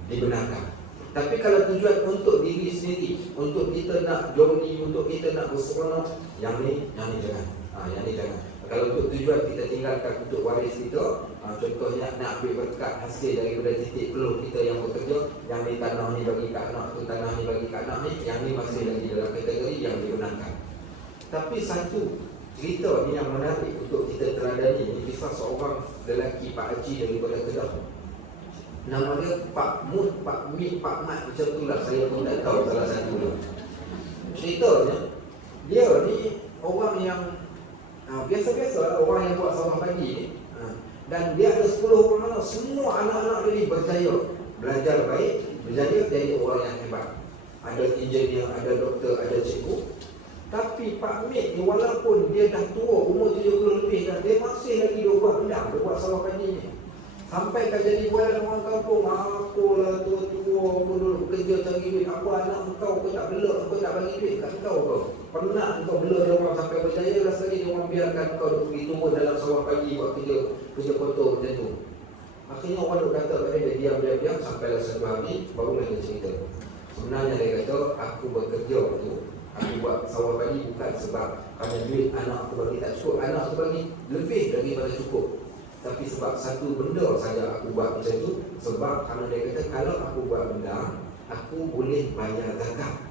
dibenarkan. Tapi kalau tujuan untuk diri sendiri, untuk kita nak joli, untuk kita nak berseronok, yang ni jangan. Yang ni jangan. Kalau untuk tujuan kita tinggalkan untuk waris kita, contohnya nak ambil berkat hasil daripada titik peluh kita yang bekerja, yang ni tanah ni bagi kat anak tu, tanah ni bagi kat anak ni, yang ni masih lagi dalam kategori yang dibenarkan. Tapi satu cerita ni yang menarik untuk kita teladani, ini kisah seorang lelaki Pak Haji daripada Kedah. Nama dia Pak Mut, Pak Mit, Pak Mat, macam tu lah, saya pun tak tahu salah satu lah. Ceritanya, dia ni orang yang biasa-biasa, orang yang buat sawah pagi ni. Dan dia ada 10 orang anak, semua anak-anak dia ni berjaya, belajar baik, berjaya jadi orang yang hebat. Ada engineer, ada doktor, ada cikgu. Tapi Pak Mit ni walaupun dia dah tua, umur 70 lebih dah, dia masih lagi dia buat bendang, dia buat sawah pagi ni. Sampai kan jadi bualan orang kampung, apalah tua-tua pun dulu kerja cari duit, apa anak engkau tak bela, kau tak bagi duit kat engkau kau. Pernah engkau bela dia orang sampai berjaya, last lagi dia orang biarkan kau pergi turun dalam sawah pagi buat kerja kotor macam tu. Akhirnya orang duk kata pada dia diam sampailah satu hari barulah dia cerita. Sebenarnya dia kata, aku bekerja tu, aku buat sawah pagi bukan sebab kerana duit anak aku bagi tak cukup, anak aku bagi lebih daripada cukup. Tapi sebab satu benda saja aku buat macam tu, sebab kerana dia kata kalau aku buat benda, aku boleh bayar zakat.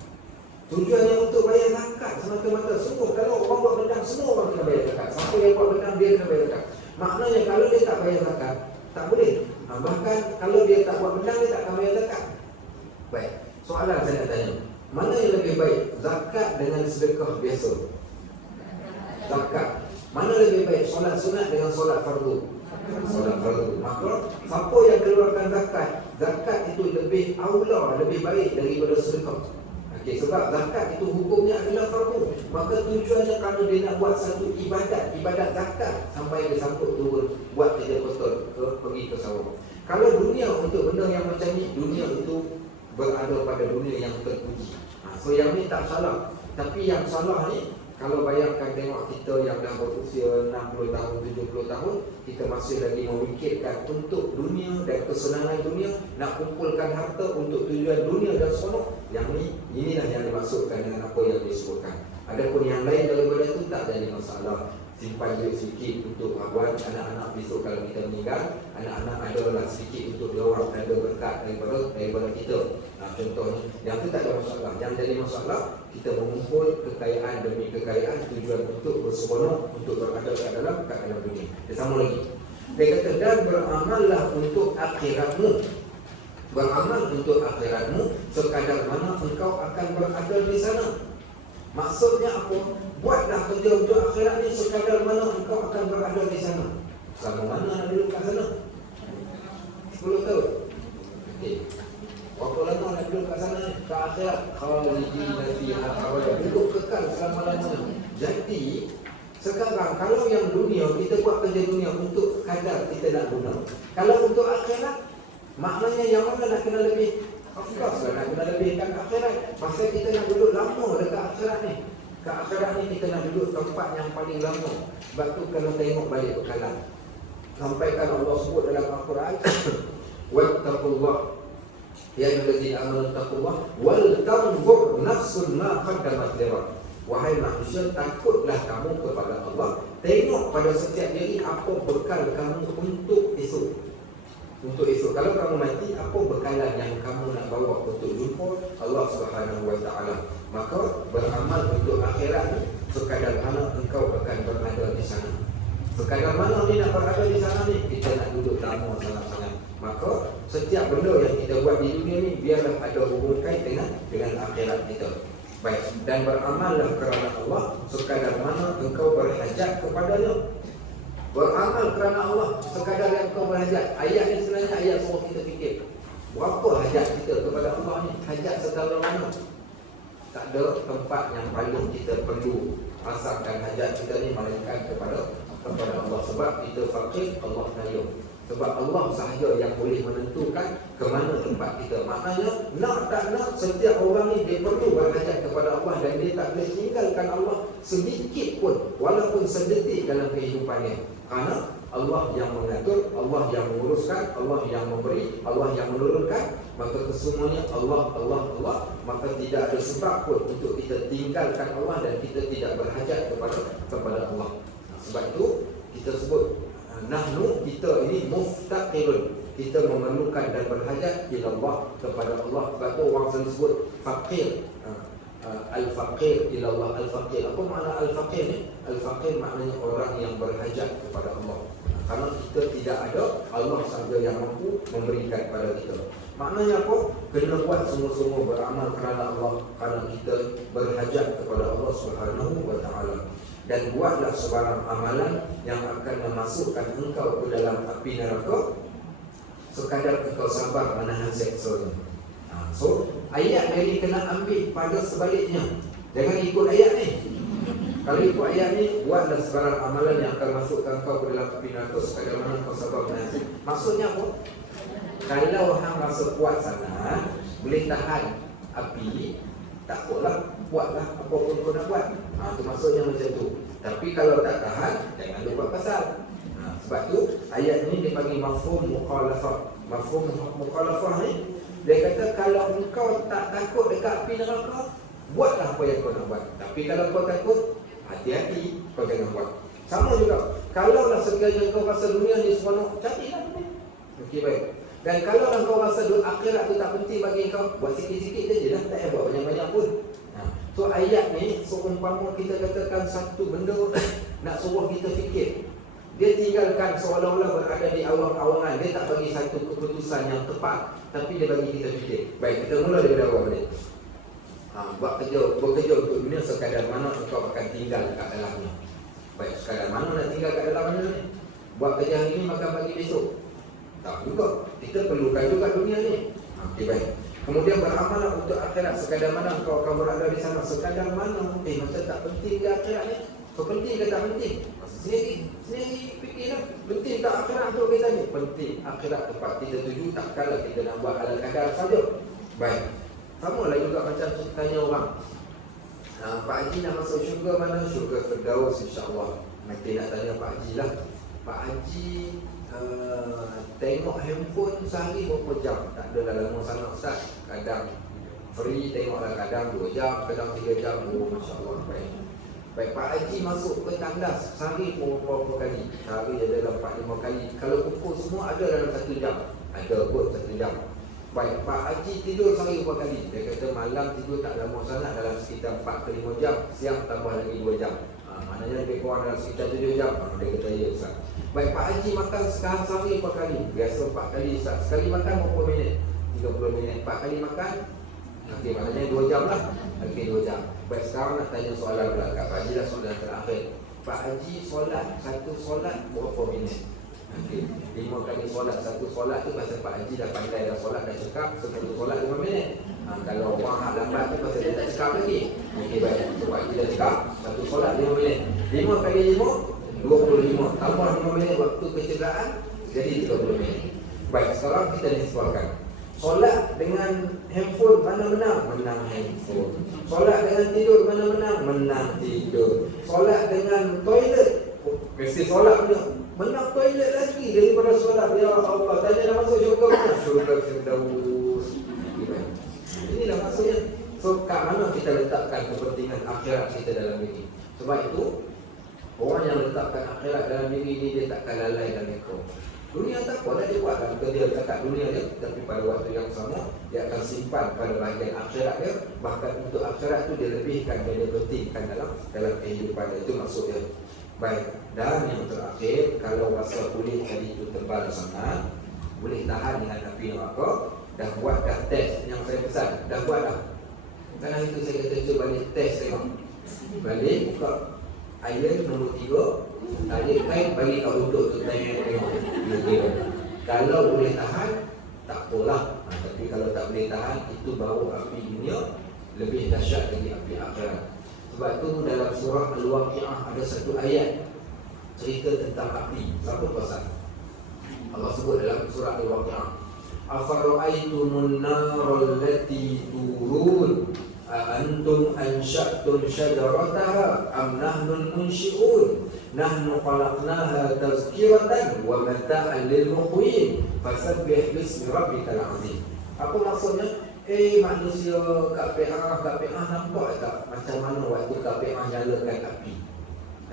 Tujuannya untuk bayar zakat semata-mata. Semua kalau orang buat benda, semua orang kena bayar zakat. Siapa yang buat benda, dia kena bayar zakat. Maknanya kalau dia tak bayar zakat, tak boleh. Bahkan kalau dia tak buat benda, dia tak akan bayar zakat. Baik, soalan saya nak tanya, mana yang lebih baik, zakat dengan sedekah biasa? Zakat. Mana lebih baik, solat sunat dengan solat fardu? Solat fardu. Maka siapa yang keluarkan zakat, zakat itu lebih aula, lebih baik daripada sedekah. Okey, sebab zakat itu hukumnya adalah fardu. Maka tujuannya kalau dia nak buat satu ibadat zakat, sampai dia sangkut turun buat kerja betul, pergi ke sawah. Kalau dunia untuk benda yang macam ni, dunia itu berada pada dunia yang terpuji. So yang ni tak salah. Tapi yang salah ni, kalau bayangkan tengok kita yang dah berusia 60 tahun, 70 tahun, kita masih lagi memikirkan untuk dunia dan kesenangan dunia, nak kumpulkan harta untuk tujuan dunia dan seronok. Yang ni, inilah yang dimaksudkan dengan apa yang disebutkan. Adapun yang lain daripada itu tak jadi masalah. Simpan duit sedikit untuk buat anak-anak besok kalau kita meninggal, anak-anak adalah sedikit untuk dia orang ada berkat daripada kita. Contohnya, yang itu tak ada masalah. Yang jadi masalah, kita mengumpul kekayaan demi kekayaan, tujuan untuk berseronok, untuk berada kat dalam dunia. Dia sama lagi. Dia kata, dan beramallah untuk akhiratmu. Beramal untuk akhiratmu sekadar mana engkau akan berada di sana. Maksudnya apa? Buatlah kerja untuk akhirat ni sekadar mana engkau akan berada di sana. Selama mana nak duduk kat sana? 10 tahun. Okey. Berapa lama nak duduk kat sana ni? Ke akhirat. Khalidina fiha abada. Duduk kekal selama-lamanya. Jadi, sekarang kalau yang dunia, kita buat kerja dunia untuk kadar kita nak guna. Kalau untuk akhirat, maknanya yang mana nak kena lebih? Of course lah, nak kena lebihkan akhirat. Masa kita nak duduk lama dekat akhirat ni. Ke akhirat ni kita nak duduk tempat yang paling lama. Sebab tu kalau tengok balik bekalan, sampaikan Allah sebut dalam Al-Quran, wattaqullah ya ayyuhallazina amanu taqullah wal tanzur nafsun ma qaddamat lighad. Wahai manusia, takutlah kamu kepada Allah. Tengok pada setiap diri apa bekal kamu untuk esok. Untuk esok, kalau kamu mati, apa bekalan yang kamu nak bawa untuk jumpa Allah Subhanahu Wa Taala? Maka beramal untuk akhirat ni sekadar mana engkau akan berada di sana. Sekadar mana ni nak berada di sana ni, kita nak duduk lama sangat-sangat. Maka setiap benda yang kita buat di dunia ni biarlah ada hubungan dengan akhirat kita. Baik, dan beramallah kerana Allah sekadar mana engkau berhajat kepadanya. Beramal kerana Allah sekadar yang kau berhajat. Ayat ni sebenarnya ayat semua kita fikir, berapa hajat kita kepada Allah ni? Hajat sedalam mana? Tak ada tempat yang paling kita perlu pasangkan hajat kita ni melainkan kepada Allah. Sebab kita fakir, Allah kaya. Sebab Allah sahaja yang boleh menentukan ke mana tempat kita. Maknanya, nak tak nak, setiap orang ni dia perlu berhajat kepada Allah. Dan dia tak boleh tinggalkan Allah sedikit pun, walaupun sedetik dalam kehidupannya. Kerana Allah yang mengatur, Allah yang menguruskan, Allah yang memberi, Allah yang menurunkan. Maka kesemuanya Allah. Maka tidak ada sebab pun untuk kita tinggalkan Allah dan kita tidak berhajat kepada Allah. Sebab itu kita sebut nahnu, kita ini muftaqirun, kita memerlukan dan berhajat ila Allah, kepada Allah. Sebab itu orang selalu sebut faqir, al-faqir ila Allah. Al-faqir, apa makna al-faqir ni? Al-faqir maknanya orang yang berhajat kepada Allah. Karena kita tidak ada, Allah sahaja yang mampu memberikan kepada kita. Maknanya apa? Kena buat semua-semua beramal kerana Allah, kerana kita berhajat kepada Allah Subhanahu Wa Taala. Dan buatlah sebarang amalan yang akan memasukkan engkau ke dalam api neraka sekadar engkau sabar menahan seksanya. So, ayat ini kena ambil pada sebaliknya. Jangan ikut ayat ni. Kalau ikut ayat ni, buatlah sebarang amalan yang akan masukkan engkau ke dalam api neraka sekadar mana engkau sabar menahan seksanya. Maksudnya apa? Kalau orang rasa kuat sana, boleh tahan api, tak apalah, buatlah apa pun kau nak buat. Itu maksudnya macam tu. Tapi kalau tak tahan, jangan lupa pasal. Sebab tu ayat ni dipanggil mafhum mukhalafah. Mafhum mukhalafah ni, dia kata kalau engkau tak takut dekat api neraka, buatlah apa yang kau nak buat. Tapi kalau kau takut, hati-hati, kau jangan buat. Sama juga, kalau lah sekiranya kau rasa dunia ni seronok, carilah dunia. Okey, baik. Dan kalau kau rasa akhirat tu tak penting bagi kau, buat sikit-sikit je lah, tak payah buat banyak-banyak pun. So ayat ni seumpama kita katakan satu benda nak suruh kita fikir. Dia tinggalkan seolah-olah berada di awang-awangan. Dia tak bagi satu keputusan yang tepat, tapi dia bagi kita fikir. Baik, kita mula daripada awal ni. Bekerja untuk dunia sekadar mana engkau akan tinggal kat dalamnya. Baik, sekadar mana nak tinggal kat dalamnya ni? Buat kerja hari ni makan pagi besok? Tak juga. Kita perlukan juga dunia ni. Okey, baik. Kemudian beramal untuk akhirat. Sekadar mana engkau akan berada di sana? Sekadar mana? Macam tak penting ke akhirat ni? So penting ke tak penting? Sendiri fikirlah. Penting tak akhirat tu kita ni? Penting. Akhirat tempat kita tuju, tak kala kita nak buat ala kadar saja. Baik. Sama lah juga macam tanya orang, Pak Haji nak masuk syurga mana? Syurga Firdaus insya-Allah. Nanti nak tanya Pak Haji lah. Pak Haji tengok handphone sehari berapa jam? Tak adalah lama sangat Ustaz. Kadang free tengoklah, kadang 2 jam, kadang 3 jam. Masya-Allah. Baik, Pak Haji masuk ke tandas sehari berapa kali? Sehari ada dalam 4-5 kali. Kalau ukur semua ada dalam 1 jam. Ada kot 1 jam. Baik, Pak Haji tidur sehari berapa kali? Dia kata malam tidur tak lama sangat, dalam sekitar 4 ke 5 jam. Siang tambah lagi 2 jam. Maknanya lebih kurang dalam sekitar 7 jam. Dia kata ya Ustaz. Baik, Pak Haji makan sehari berapa kali? Biasa 4 kali Ustaz. Sekali makan berapa minit? 30 minit. 4 kali makan? Okey, maknanya 2 jam lah. Okey, 2 jam. Baik, sekarang nak tanya soalan pula kat Pak Haji lah, soalan terakhir. Pak Haji solat, satu solat berapa minit? Okay. 5 kali solat, satu solat tu pasal Pak Haji dah pandai dah solat, dah cakap satu solat 5 minit. Kalau orang lambat tu pasal dia tak cakap lagi. Okey, baik, Pak Haji dah cakap satu solat 5 minit. 5 kali 5 25, tambah 5 minit waktu kecederaan, jadi 30 minit. Baik, sekarang kita nisbahkan. Solat dengan handphone mana menang? Menang handphone. Solat dengan tidur mana menang? Menang tidur. Solat dengan toilet, mesti solat punya. Menang toilet lagi daripada solat. Ya Allah, tanya nak masuk syurga mana? Syurga Firdaus. Inilah maksudnya. So, kat mana kita letakkan kepentingan akhirat kita dalam diri? Sebab itu, orang yang letakkan akhirat dalam diri ni, dia takkan lalai dan ekor. Dunia tak apa, dia buat dalam kerja dekat dunia dia, tapi pada waktu yang sama dia akan simpan pada bahagian akhirat dia. Bahkan untuk akhirat tu dia lebihkan, dia pentingkan dalam kehidupan dia. Itu maksud dia. Baik, dan yang terakhir, kalau rasa kulit tadi itu tebal sangat, boleh tahan dengan api neraka. Dah buat dah test yang saya pesan, dah buat dah. Kan itu saya kata cuba balik test tengok. Balik buka iron nombor 3, tarik kain, bagi kat untuk tu tengok. Kalau boleh tahan, tak apalah. Tapi kalau tak boleh tahan, itu baru api dunia lebih dahsyat lagi api akhirat. Sebab tu dalam surah Al-Waqi'ah ada satu ayat cerita tentang api. Siapa pasal? Allah sebut dalam surah Al-Waqi'ah, afara'aytumun naral lati turun antum ansha'tum syajarataha am nahnul munshi'un nahnu khalaqnaha tazkiratan wa mata'an lil muqwin fasabbih bismi rabbikal azim. Apa maksudnya? Manusia KPA nampak tak macam mana waktu KPA nyalakan api?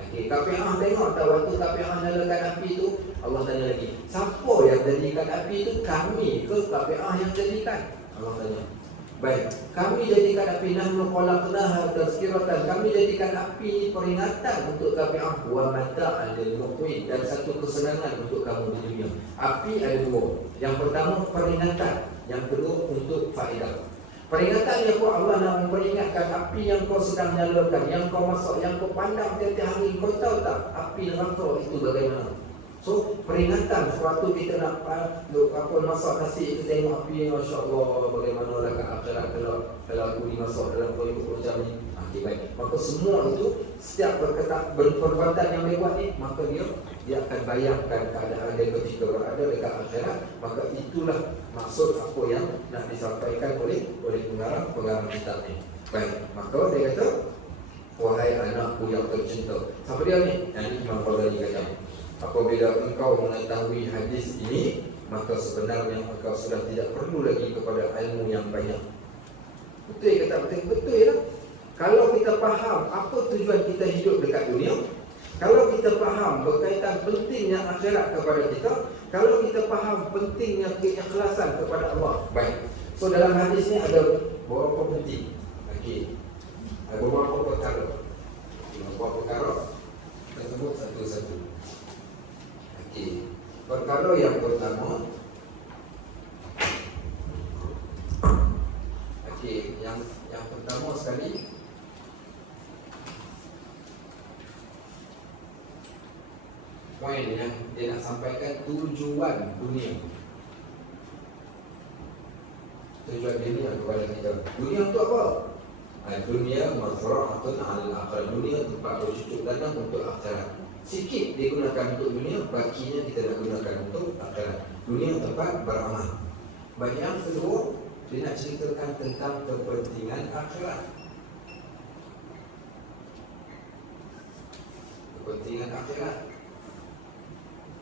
Okey, KPA tengok tak waktu KPA nyalakan api tu? Allah tanya lagi, siapa yang jadikan api tu? Kami ke KPA yang jadikan? Allah tanya. Baik, kami jadikan api nahnu khalaqnaha tazkiratan. Kami jadikan api peringatan untuk KPA wa mata'an lil muqwin, dan satu kesenangan untuk kamu di dunia. Api ada dua. Yang pertama peringatan, yang kedua untuk faedah. Peringatan yang Allah nak memperingatkan api yang kau sedang nyalakan, yang kau masak, yang kau pandang tiap-tiap hari. Kau tahu tak api neraka itu bagaimana? So, peringatan suatu kita nak masak nasi itu, tengok api, Masya Allah, bagaimana lah kat akhirat kalau aku dimasak dalam periuk macam ni. Okay, baik. Maka semua itu, setiap perbuatan yang dia buat ni, maka dia akan bayangkan keadaan dia ketika berada dekat akhirat. Maka itulah maksud apa yang nak disampaikan oleh pengarang kitab ni. Baik, maka dia kata, wahai anakku yang tercinta. Siapa dia ni? Yang ni Imam Ghazali kata, apabila engkau mengetahui hadis ini, maka sebenarnya engkau sudah tidak perlu lagi kepada ilmu yang banyak. Betul ke tak betul? Betul lah. Kalau kita faham apa tujuan kita hidup dekat dunia, kalau kita faham berkaitan pentingnya akhirat kepada kita, kalau kita faham pentingnya keikhlasan kepada Allah. Baik. So dalam hadis ni ada beberapa penting. Okey. Ada beberapa perkara. Beberapa perkara kita sebut satu-satu. kalau yang pertama, okey, yang pertama sekali, poin yang dia nak sampaikan tujuan dunia. Tujuan dunia kepada kita. Dunia untuk apa? Dunia mazra'atun 'alal akhirah. Dunia tempat bercucuk tanam untuk akhirat. Sikit digunakan untuk dunia, bakinya kita nak gunakan untuk akhirat. Dunia tempat beramal. Bagi yang kedua, dia nak ceritakan tentang kepentingan akhirat. Kepentingan akhirat.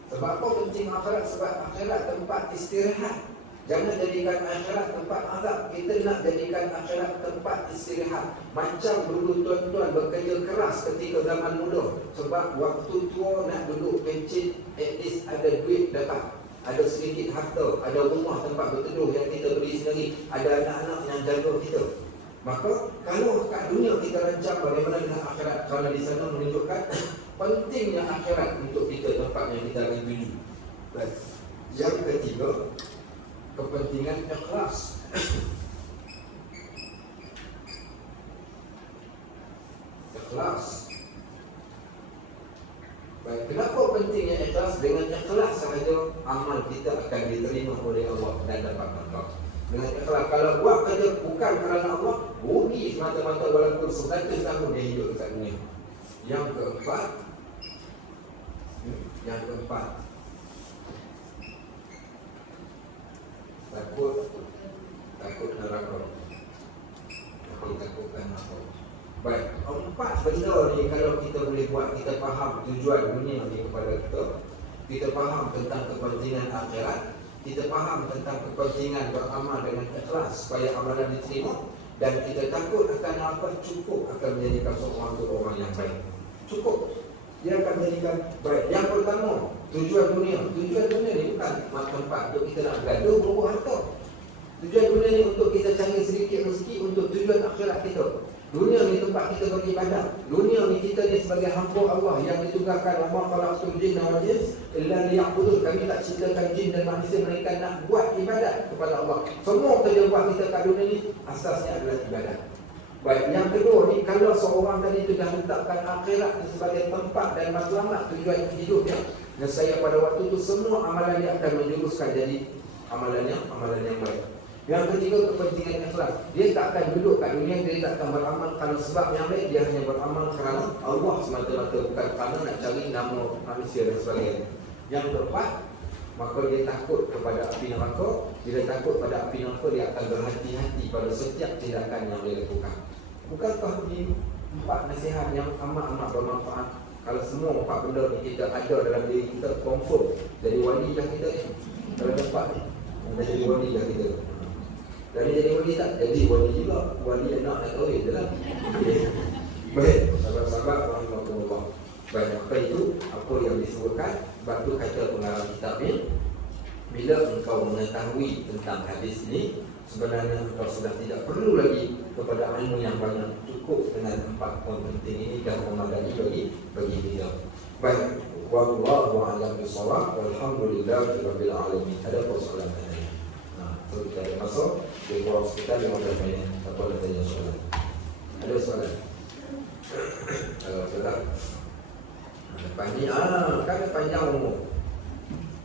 Sebab apa penting akhirat? Sebab akhirat tempat istirahat. Jangan jadikan akhirat tempat azab. Kita nak jadikan akhirat tempat istirahat. Macam dulu tuan-tuan bekerja keras ketika zaman muda. Sebab waktu tua nak duduk pencet, at least ada duit dapat, ada sedikit harta, ada rumah tempat berteduh yang kita beli sendiri, ada anak-anak yang jaga kita. Maka kalau kat dunia kita rancang bagaimana dengan akhirat, kerana di sana menunjukkan pentingnya akhirat untuk kita, tempat yang kita akan tuju. Yang ketiga, kepentingan ikhlas. Ikhlas. Baik, kenapa pentingnya ikhlas? Dengan ikhlas sahaja amal kita akan diterima oleh Allah dan dapat manfaat. Dengan ikhlas, kalau buat kerja bukan kerana Allah, rugi semata-mata walaupun 100 tahun dia hidup dekat dunia. Yang keempat, takut neraka. Takutkan neraka. Baik, 4 benda ni kalau kita boleh buat, kita faham tujuan dunia ni kepada kita, kita faham tentang kepentingan akhirat, kita faham tentang kepentingan beramal dengan ikhlas supaya amalan diterima, dan kita takut akan apa, cukup akan menjadikan seorang itu orang yang baik. Cukup, dia akan menjadikan baik. Yang pertama, tujuan dunia. Tujuan dunia ni bukan tempat untuk kita nak bergaduh, berebut harta. Tujuan dunia ni untuk kita cari sedikit rezeki untuk tujuan akhirat kita. Dunia ni tempat kita beribadah. Dunia ni kita ni sebagai hamba Allah yang ditugaskan, wa ma khalaqtul jinna wal ins illa liya'budun. Kami tak ciptakan jin dan manusia mereka nak buat ibadat kepada Allah. Semua kerja buat kita kat dunia ni asasnya adalah ibadat. Baik, yang kedua ni, kalau seorang tadi tu dah letakkan akhirat sebagai tempat dan matlamat tujuan hidupnya, dan saya pada waktu tu semua amalan dia akan menjuruskan jadi amalan yang baik. Yang ketiga, kepentingan ikhlas. Dia tak akan duduk kat dunia, dia tak akan beramal kerana sebab yang lain, dia hanya beramal kerana Allah semata-mata, bukan kerana nak cari nama manusia dan sebagainya. Yang keempat, maka dia takut kepada api neraka. Bila takut pada api neraka, dia akan berhati-hati pada setiap tindakan yang dia lakukan. Bukankah ini 4 nasihat yang amat-amat bermanfaat? Kalau semua 4 benda ni kita ada dalam diri kita, confirm jadi wali dah kita ni. Kalau dapat ni, jadi wali dah kita. Dari jadi wali tak? Jadi wali juga. Wali anak nak kahwin je lah. Baik, sahabat-sahabat rahimahullah. Baik, maka itu apa yang disebutkan. Sebab tu kata pengarang kitab ni, bila engkau mengetahui tentang hadis ini, sebenarnya engkau sudah tidak perlu lagi kepada ilmu yang banyak. Cukup dengan 4 poin penting ini dan memadai bagi kita. Baik, wallahu a'lam bishawab. Walhamdulillahirabbil alamin. Ada persoalan tadi? So kita ada masuk di ruang sekitar 15 minit. Apa nak tanya soalan? Ada soalan? Kalau tidak, lepas ni kan panjang umur.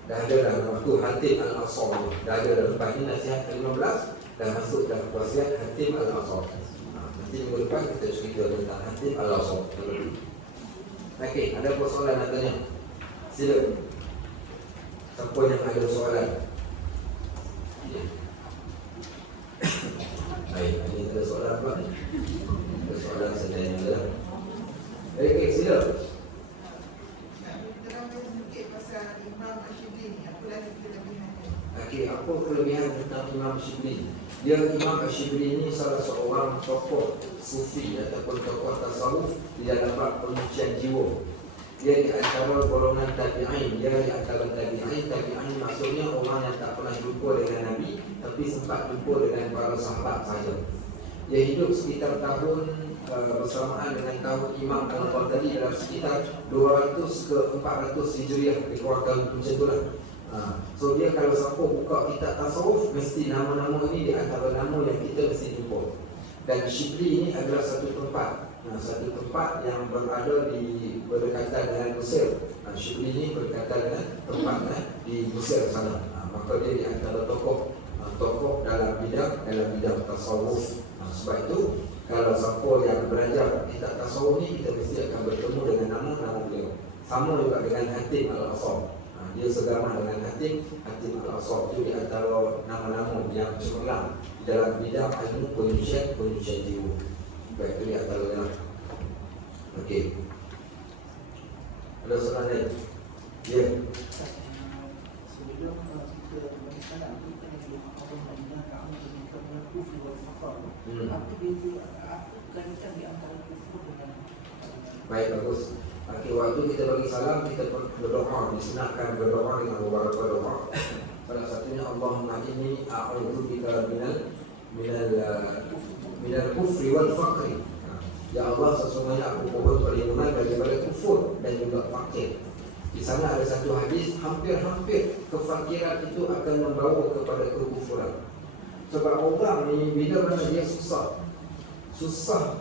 Dah ada dah waktu Hatim Al-Asar. Dah ada dah lepas ni nasihat ke-15. Dah masuk dah wasiat Hatim Al-Asar. Nanti minggu depan kita cerita tentang Hatim Al-Asar. Okey, ada persoalan nak tanya? Sila. Siapa yang ada soalan? Ya. Baik, ini ada soalan apa ni? Ada soalan sedang ada. Okey, sila. Okey, apa kelebihan tentang Imam Shibli? Dia Imam Shibli ini salah seorang tokoh sufi ataupun tokoh tasawuf di dalam bab penyucian jiwa. Dia di antara golongan tabi'in. Dia di antara tabi'in. Tabi'in maksudnya orang yang tak pernah jumpa dengan Nabi, tapi sempat jumpa dengan para sahabat sahaja. Dia hidup sekitar tahun bersamaan dengan tahun Imam Al-Qadhi dalam sekitar 200 ke 400 Hijriah, di kuartal macam itulah. So dia kalau siapa buka kitab tasawuf, mesti nama-nama ini di antara nama yang kita mesti jumpa. Dan Shibli ini adalah satu tempat, satu tempat yang berada di berdekatan dengan Mesir. Shibli ini berdekatan dengan tempat di Mesir sana. Maka dia di antara tokoh dalam bidang tasawuf. Sebab itu kalau siapa yang belajar kitab tasawuf ni, kita mesti akan bertemu dengan nama-nama beliau. Sama juga dengan Hatim Al-Asam. Dia segama dengan Hatim Al-Asam. Itu di antara nama-nama yang cemerlang dalam bidang ilmu penyucian jiwa. Baik, itu di antaranya. Okey. Ada soalan lain? Ya. Sebelum kita berbicara, kita menggunakan kufur wal faqar. Apa beza, apa kaitan di antara kufur dengan baik, bagus. Okey, waktu kita bagi salam, kita berdoa, disunatkan berdoa dengan beberapa doa. Salah satunya Allahumma inni a'udzubika minal kufri wal faqri. Ya Allah, sesungguhnya aku mohon perlindungan daripada kufur dan juga fakir. Di sana ada satu hadis, hampir-hampir kefakiran itu akan membawa kepada kekufuran. Sebab orang ni bila mana dia susah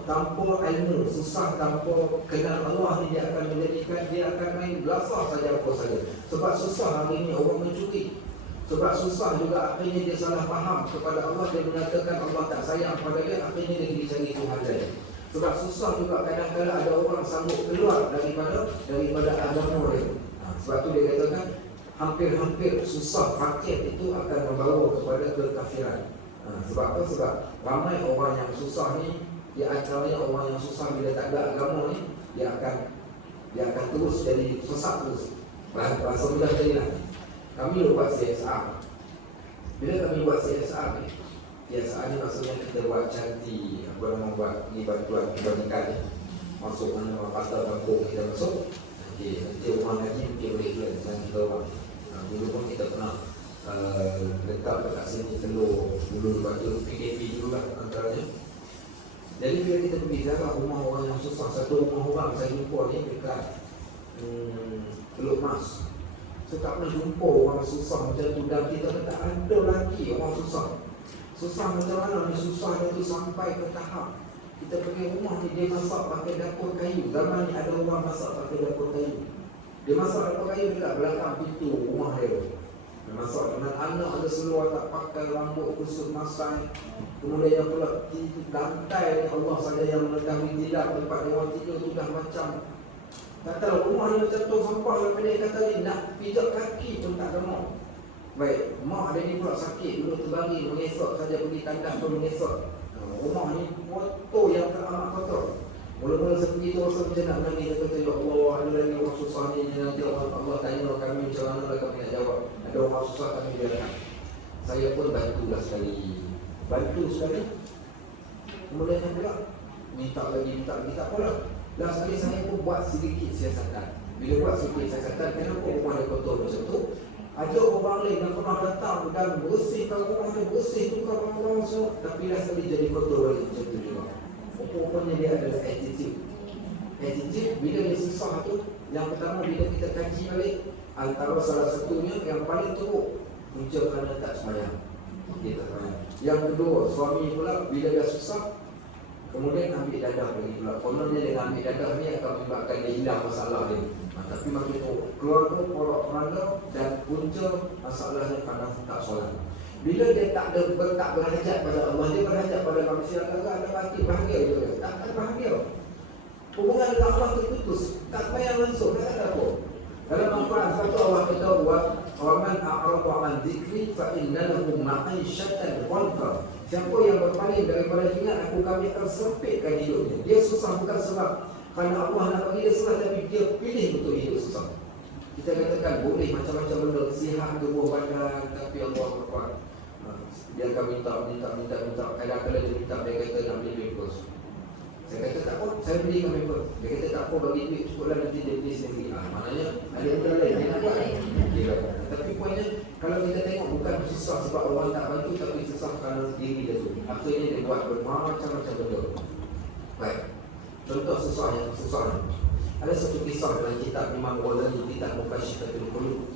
tanpa ilmu, susah tanpa kenal Allah ni, dia akan menjadikan dia akan main belasah saja apa saja. Sebab susah hari ini orang mencuri. Sebab susah juga akhirnya dia salah faham kepada Allah, dia mengatakan Allah tak sayang pada dia, akhirnya dia pergi cari Tuhan lain. Sebab susah juga kadang-kadang ada orang sanggup keluar daripada agama dia. Sebab tu dia katakan hampir-hampir susah fakir itu akan membawa kepada kekafiran. Sebab apa? Sebab ramai orang yang susah ni, di antaranya orang yang susah bila tak ada agama ni, dia akan terus jadi sesat terus. Bahasa mudah jadilah. Kami buat CSR. Bila kami buat CSR ni, CSR ni maksudnya kita buat cantik, buat pergi bantuan kebajikan, masuk mana pasal kampung kita masuk. Nanti rumah ngaji mungkin boleh jual dengan kita orang. Dulu pun kita pernah letak dekat sini telur, dulu batu PKP dulu lah antaranya. Jadi bila kita pergi ziarah rumah orang yang susah, satu rumah orang saya jumpa ni dekat Teluk Mas. Saya tak pernah jumpa orang susah macam tu, dan kita kata ada lagi orang susah. Susah macam mana ni? Susahnya tu sampai ke tahap kita pergi rumah ni, dia masak pakai dapur kayu. Zaman ni ada orang masak pakai dapur kayu. Dia masak dapur kayu dekat belakang pintu rumah dia. Dia masak dengan anak ada seluar tak pakai, rambut kusut masai. Kemudian yang pula lantai ni Allah saja yang mengetahui, tidak tempat dia orang tidur tu dah macam tak tahu rumah ni macam tu sampah. Lepas dia kata ni nak pijak kaki pun tak ada mau. Baik, mak dia ni pula sakit, dulu terbaring, mengesok saja pergi tandas pun mengesok. Rumah ni kotor yang teramat kotor. Mula-mula saya pergi tu rasa macam nak menangis. Dia kata, ya Allah, ada lagi orang susah ni. Nanti Allah tanya kami macam mana lah kami nak jawab. Ada orang susah kami biarkan. Saya pun bantulah sekali. Kemudian pula minta lagi, tak apalah. Last sekali saya pun buat sedikit siasatan. Bila buat sedikit siasatan, kenapa rumah dia kotor macam tu? Ada orang lain yang pernah datang dan bersihkan rumah dia, bersih tukar orang semua, tapi last sekali jadi kotor balik macam tu juga. Rupanya dia adalah attitude. Bila dia susah tu, yang pertama bila kita kaji balik, antara salah satunya yang paling teruk, punca kerana tak sembahyang. Kita sembahyang. Yang kedua, suami pula bila dia susah, kemudian ambil dadah lagi pula. Kononnya dengan ambil dadah ni akan menyebabkan dia hilang masalah dia. Tapi makin keluarga, porak-poranda, dan punca masalahnya kerana tak solat. Bila dia tak berhajat pada Allah, dia berhajat pada manusia, ada mati bahagia juga. Tak ada bahagia. Hubungan dengan Allah terputus, tak payah langsung, tak ada apa. Dalam Al-Quran satu Allah kata, wa man a'rada 'an dzikri fa inna lahu ma'isyatan dhanka. Siapa yang berpaling daripada ingat aku, kami akan sempitkan hidupnya. Dia susah bukan sebab kerana Allah nak bagi dia susah, tapi dia pilih untuk hidup susah. Kita katakan boleh macam-macam benda, sihat tubuh badan, tapi Allah berkuat. Dia akan minta. Kadang-kadang dia minta, dia kata nak beli pampers. Saya kata tak apa, saya belikan pampers. Dia kata tak apa, bagi duit cukuplah, nanti dia beli sendiri. Maknanya ada benda lain dia nak buat. Tapi poinnya, kalau kita tengok bukan susah sebab orang tak bantu, tapi susah kerana diri dia tu. Akhirnya dia buat bermacam-macam benda. Baik, contoh susah. Ada satu kisah dalam kitab Imam Ghazali, kitab Mukashifatul Qulub.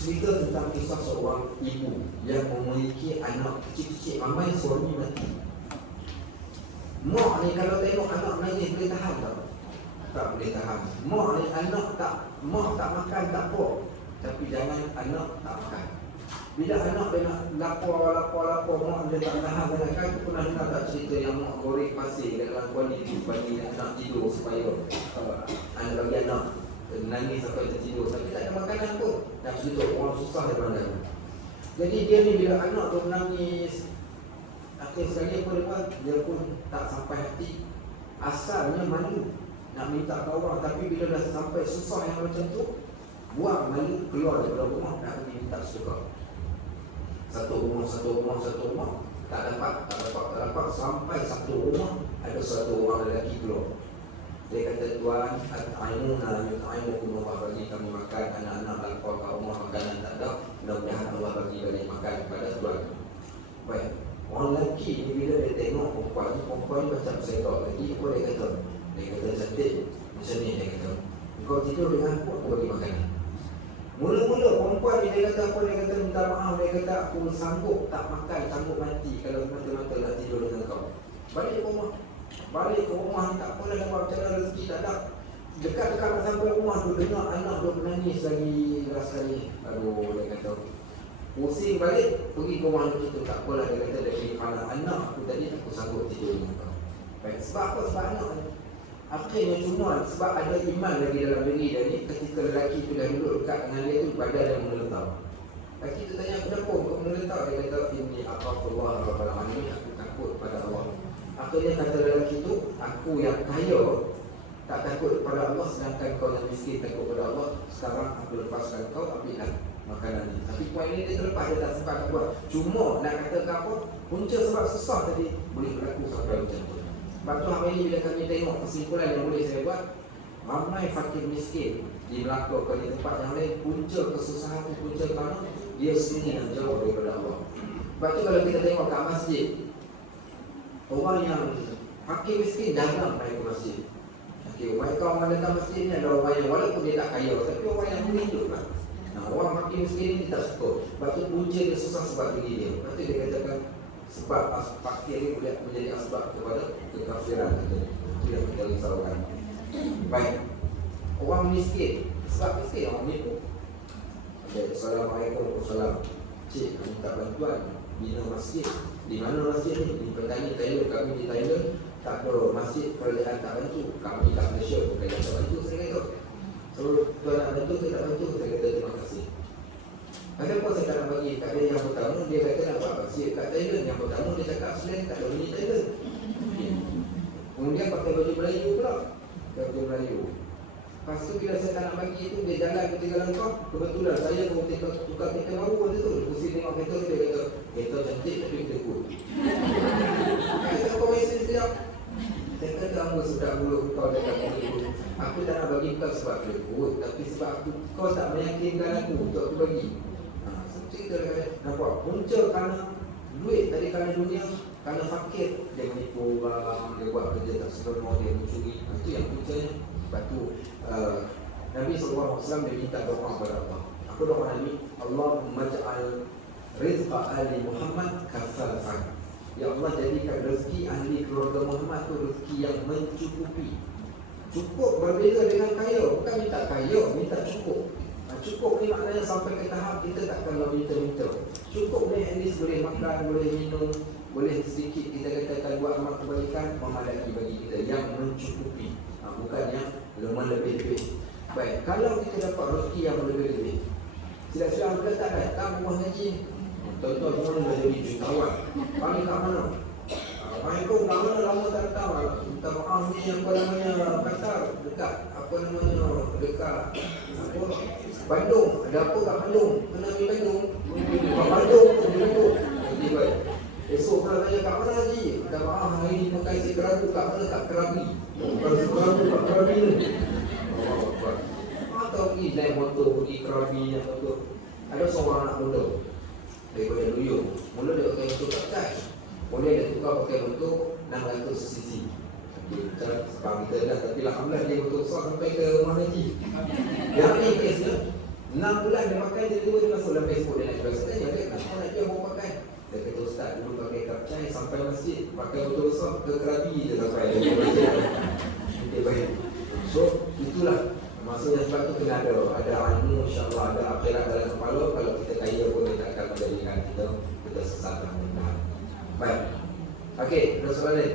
cerita tentang kisah seorang ibu yang memiliki anak kecil-kecil, ramai suami mati. Mak ni kalau tengok anak menangis boleh tahan tak? Tak boleh tahan. Mak ni mak tak makan tak apa, tapi jangan anak tak makan. Bila anak dia nak lapar, mak dia tak tahan dengan kan. Pernah dengar tak cerita yang mak goreng pasir dalam kuali tu bagi anak tidur supaya anak bagi anak nangis sampai tertidur, tapi tak ada makanan pun. Nak cerita orang susah daripada tu. Jadi dia ni bila anak tu menangis, akhir sekali apa dia buat? Dia pun tak sampai hati. Asalnya malu nak minta ke orang, tapi bila dah sampai susah yang macam tu, buang malu, keluar daripada rumah, nak pergi minta sedekah. Satu rumah, tak dapat sampai satu rumah ada satu orang lelaki keluar. Dia kata, Tuan, yut'aimukum Allah, bagi kami makan, anak-anak lapar kat rumah, makanan tak ada, mudah-mudahan Allah bagi banyak makan kepada Tuan. Baik, orang lelaki ni bila dia tengok perempuan ni macam sekok lagi, apa dia kata? Dia kata, cantik, macam ni dia kata, kau tidur dengan aku bagi makanan. Mula-mula perempuan ni dia kata apa? Dia kata minta maaf, dia kata aku sanggup tak makan, sanggup mati kalau mata-mata nak tidur dengan kau. Balik ke rumah ni tak apalah, dapat macam mana rezeki tak ada. Dekat-dekat nak sampai rumah tu, dengar anak dia menangis lagi rasanya. Aduh, dia kata pusing balik, pergi ke rumah lelaki tu, tak apalah, dia kata dia pergi kerana anak aku tadi aku sanggup tidur dengan kau. Baik, sebab apa? Sebab anak ni. Akhirnya cuma sebab ada iman lagi dalam diri dia ni, ketika lelaki tu dah duduk dekat dengan dia tu, badan dia meletak. Lelaki tu tanya, kenapa kau meletak? Dia kata, ini aqafullah rabbal alamin, aku takut pada Allah. Akhirnya kata lelaki tu, aku yang kaya tak takut kepada Allah, sedangkan kau yang miskin takut kepada Allah. Sekarang aku lepaskan kau, ambillah makanan ni. Tapi poin ni dia terlepas, dia tak sempat buat. Cuma nak kata apa, punca sebab susah tadi boleh berlaku sampai macam tu. Sebab tu hari ni bila kami tengok kesimpulan yang boleh saya buat, ramai fakir miskin di Melaka atau di tempat yang lain, punca kesusahan, punca kerana dia sendiri yang jauh daripada Allah. Sebab tu kalau kita tengok kat masjid, orang yang fakir miskin jarang pergi ke masjid. Mereka orang datang masjid ni adalah orang yang walaupun dia tak kaya, tapi orang yang boleh hidup lah. Nah, orang fakir miskin ni dia tak suka. Sebab tu punca dia susah sebab diri dia. Lepas tu dia katakan sebab fakir ni boleh menjadi sebab kepada kekafiran. Itu yang kita risaukan. Baik, orang miskin, sebab miskin orang nipu. Okay, Assalamualaikum warahmatullahi wabarakatuh. Cik, kami minta bantuan bina masjid. Di mana masjid ni? Di petani Thailand. Kami di Thailand tak ada masjid, kerajaan tak bantu. Kami kat Malaysia, kerajaan tak bantu. Saya kata, so tuan nak bantu, saya tak bantu. Saya kata terima kasih. Kenapa saya tak nak bagi kat dia yang pertama? Dia kata nak buat masjid kat Thailand. Yang pertama dia cakap selain tak ada beli Thailand. Kemudian pakai baju Melayu pula. Baju Melayu. Lepas tu bila saya tak nak bagi tu, dia jalan ke Tiga Langkah. Kebetulan saya mau tukar kereta baru waktu tu. Dia pusing tengok kereta tu, dia kata kereta cantik tapi kita kuat. Dia kata kau main sendiri. Saya kata kamu sudah mulut kau dekat mulut. Aku tak nak bagi kau sebab dia kuat, tapi sebab kau tak meyakinkan aku untuk aku bagi. Cerita dia kata, nampak punca kerana duit tadi, kerana dunia, kerana fakir, dia menipu orang, dia buat kerja tak senonoh, dia mencuri. Itu yang puncanya. Lepas tu Nabi SAW dia minta doa kepada Allah. Apa doa Nabi? Allahumma ja'al rizqa ahli Muhammad kafafan. Ya Allah, jadikan rezeki ahli keluarga Muhammad tu rezeki yang mencukupi. Cukup berbeza dengan kaya. Bukan minta kaya, minta cukup. Cukup ni maknanya sampai ke tahap kita takkan minta-minta. Cukup ni at least boleh makan, boleh minum, boleh sedikit kita katakan buat amal kebaikan, memadai bagi kita yang mencukupi. Bukan yang lemah lebih-lebih. Baik, kalau kita dapat rezeki yang lebih-lebih, sila-sila kita tak datang rumah ngaji. Tuan-tuan semua dah jadi jutawan. Kami kat mana? Assalamualaikum, kat mana lama tak datang? Minta maaf ni apa namanya Qatar, dekat apa namanya dekat apa Bandung. Ada apa kat Bandung? Kena pergi Bandung. Kat Bandung tu duduk. Jadi baik. Esok pula tanya kat mana Haji? Minta maaf hari ni pakai si kerabu. Kat mana? Kat Kerabi. Bukan si kerabu, kat Kerabi ni. Atau pergi naik motor, pergi Kerabi yang motor. Ada seorang anak muda daripada Luyung. Mula dia pakai motor kat boleh dia tukar pakai motor 600cc. Sebab kita dah, tapi alhamdulillah dia motor besar sampai ke rumah Haji. Dia ambil kes dia. 6 bulan dia pakai, dia tiba dia masuk dalam Facebook dia nak jual. Saya tanya dia, kenapa nak jual bawa pakai? Dia kata, Ustaz dulu pakai kapcai sampai masjid, pakai motor besar ke Krabi dia sampai dia masjid. Okay, baik. So, itulah maksudnya, sebab tu kena ada ilmu, insyaAllah ada akhirat dalam kepala. Kalau kita kaya pun kita akan menjadikan kita sesat dan benar. Baik. Okey, ada soalan lain?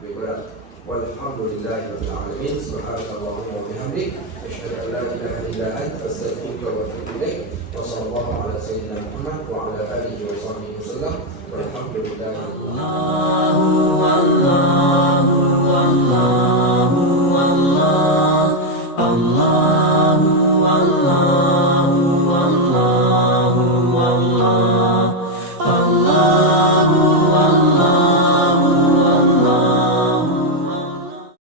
Lebih kurang. Walhamdulillahirabbil alamin. Subhanallahumma wa bihamdik, asyhadu an la ilaha illa anta, astaghfiruka wa atubu ilaik. Wa sallallahu ala sayyidina Muhammad wa ala alihi wa sahbihi wasallam. Walhamdulillah.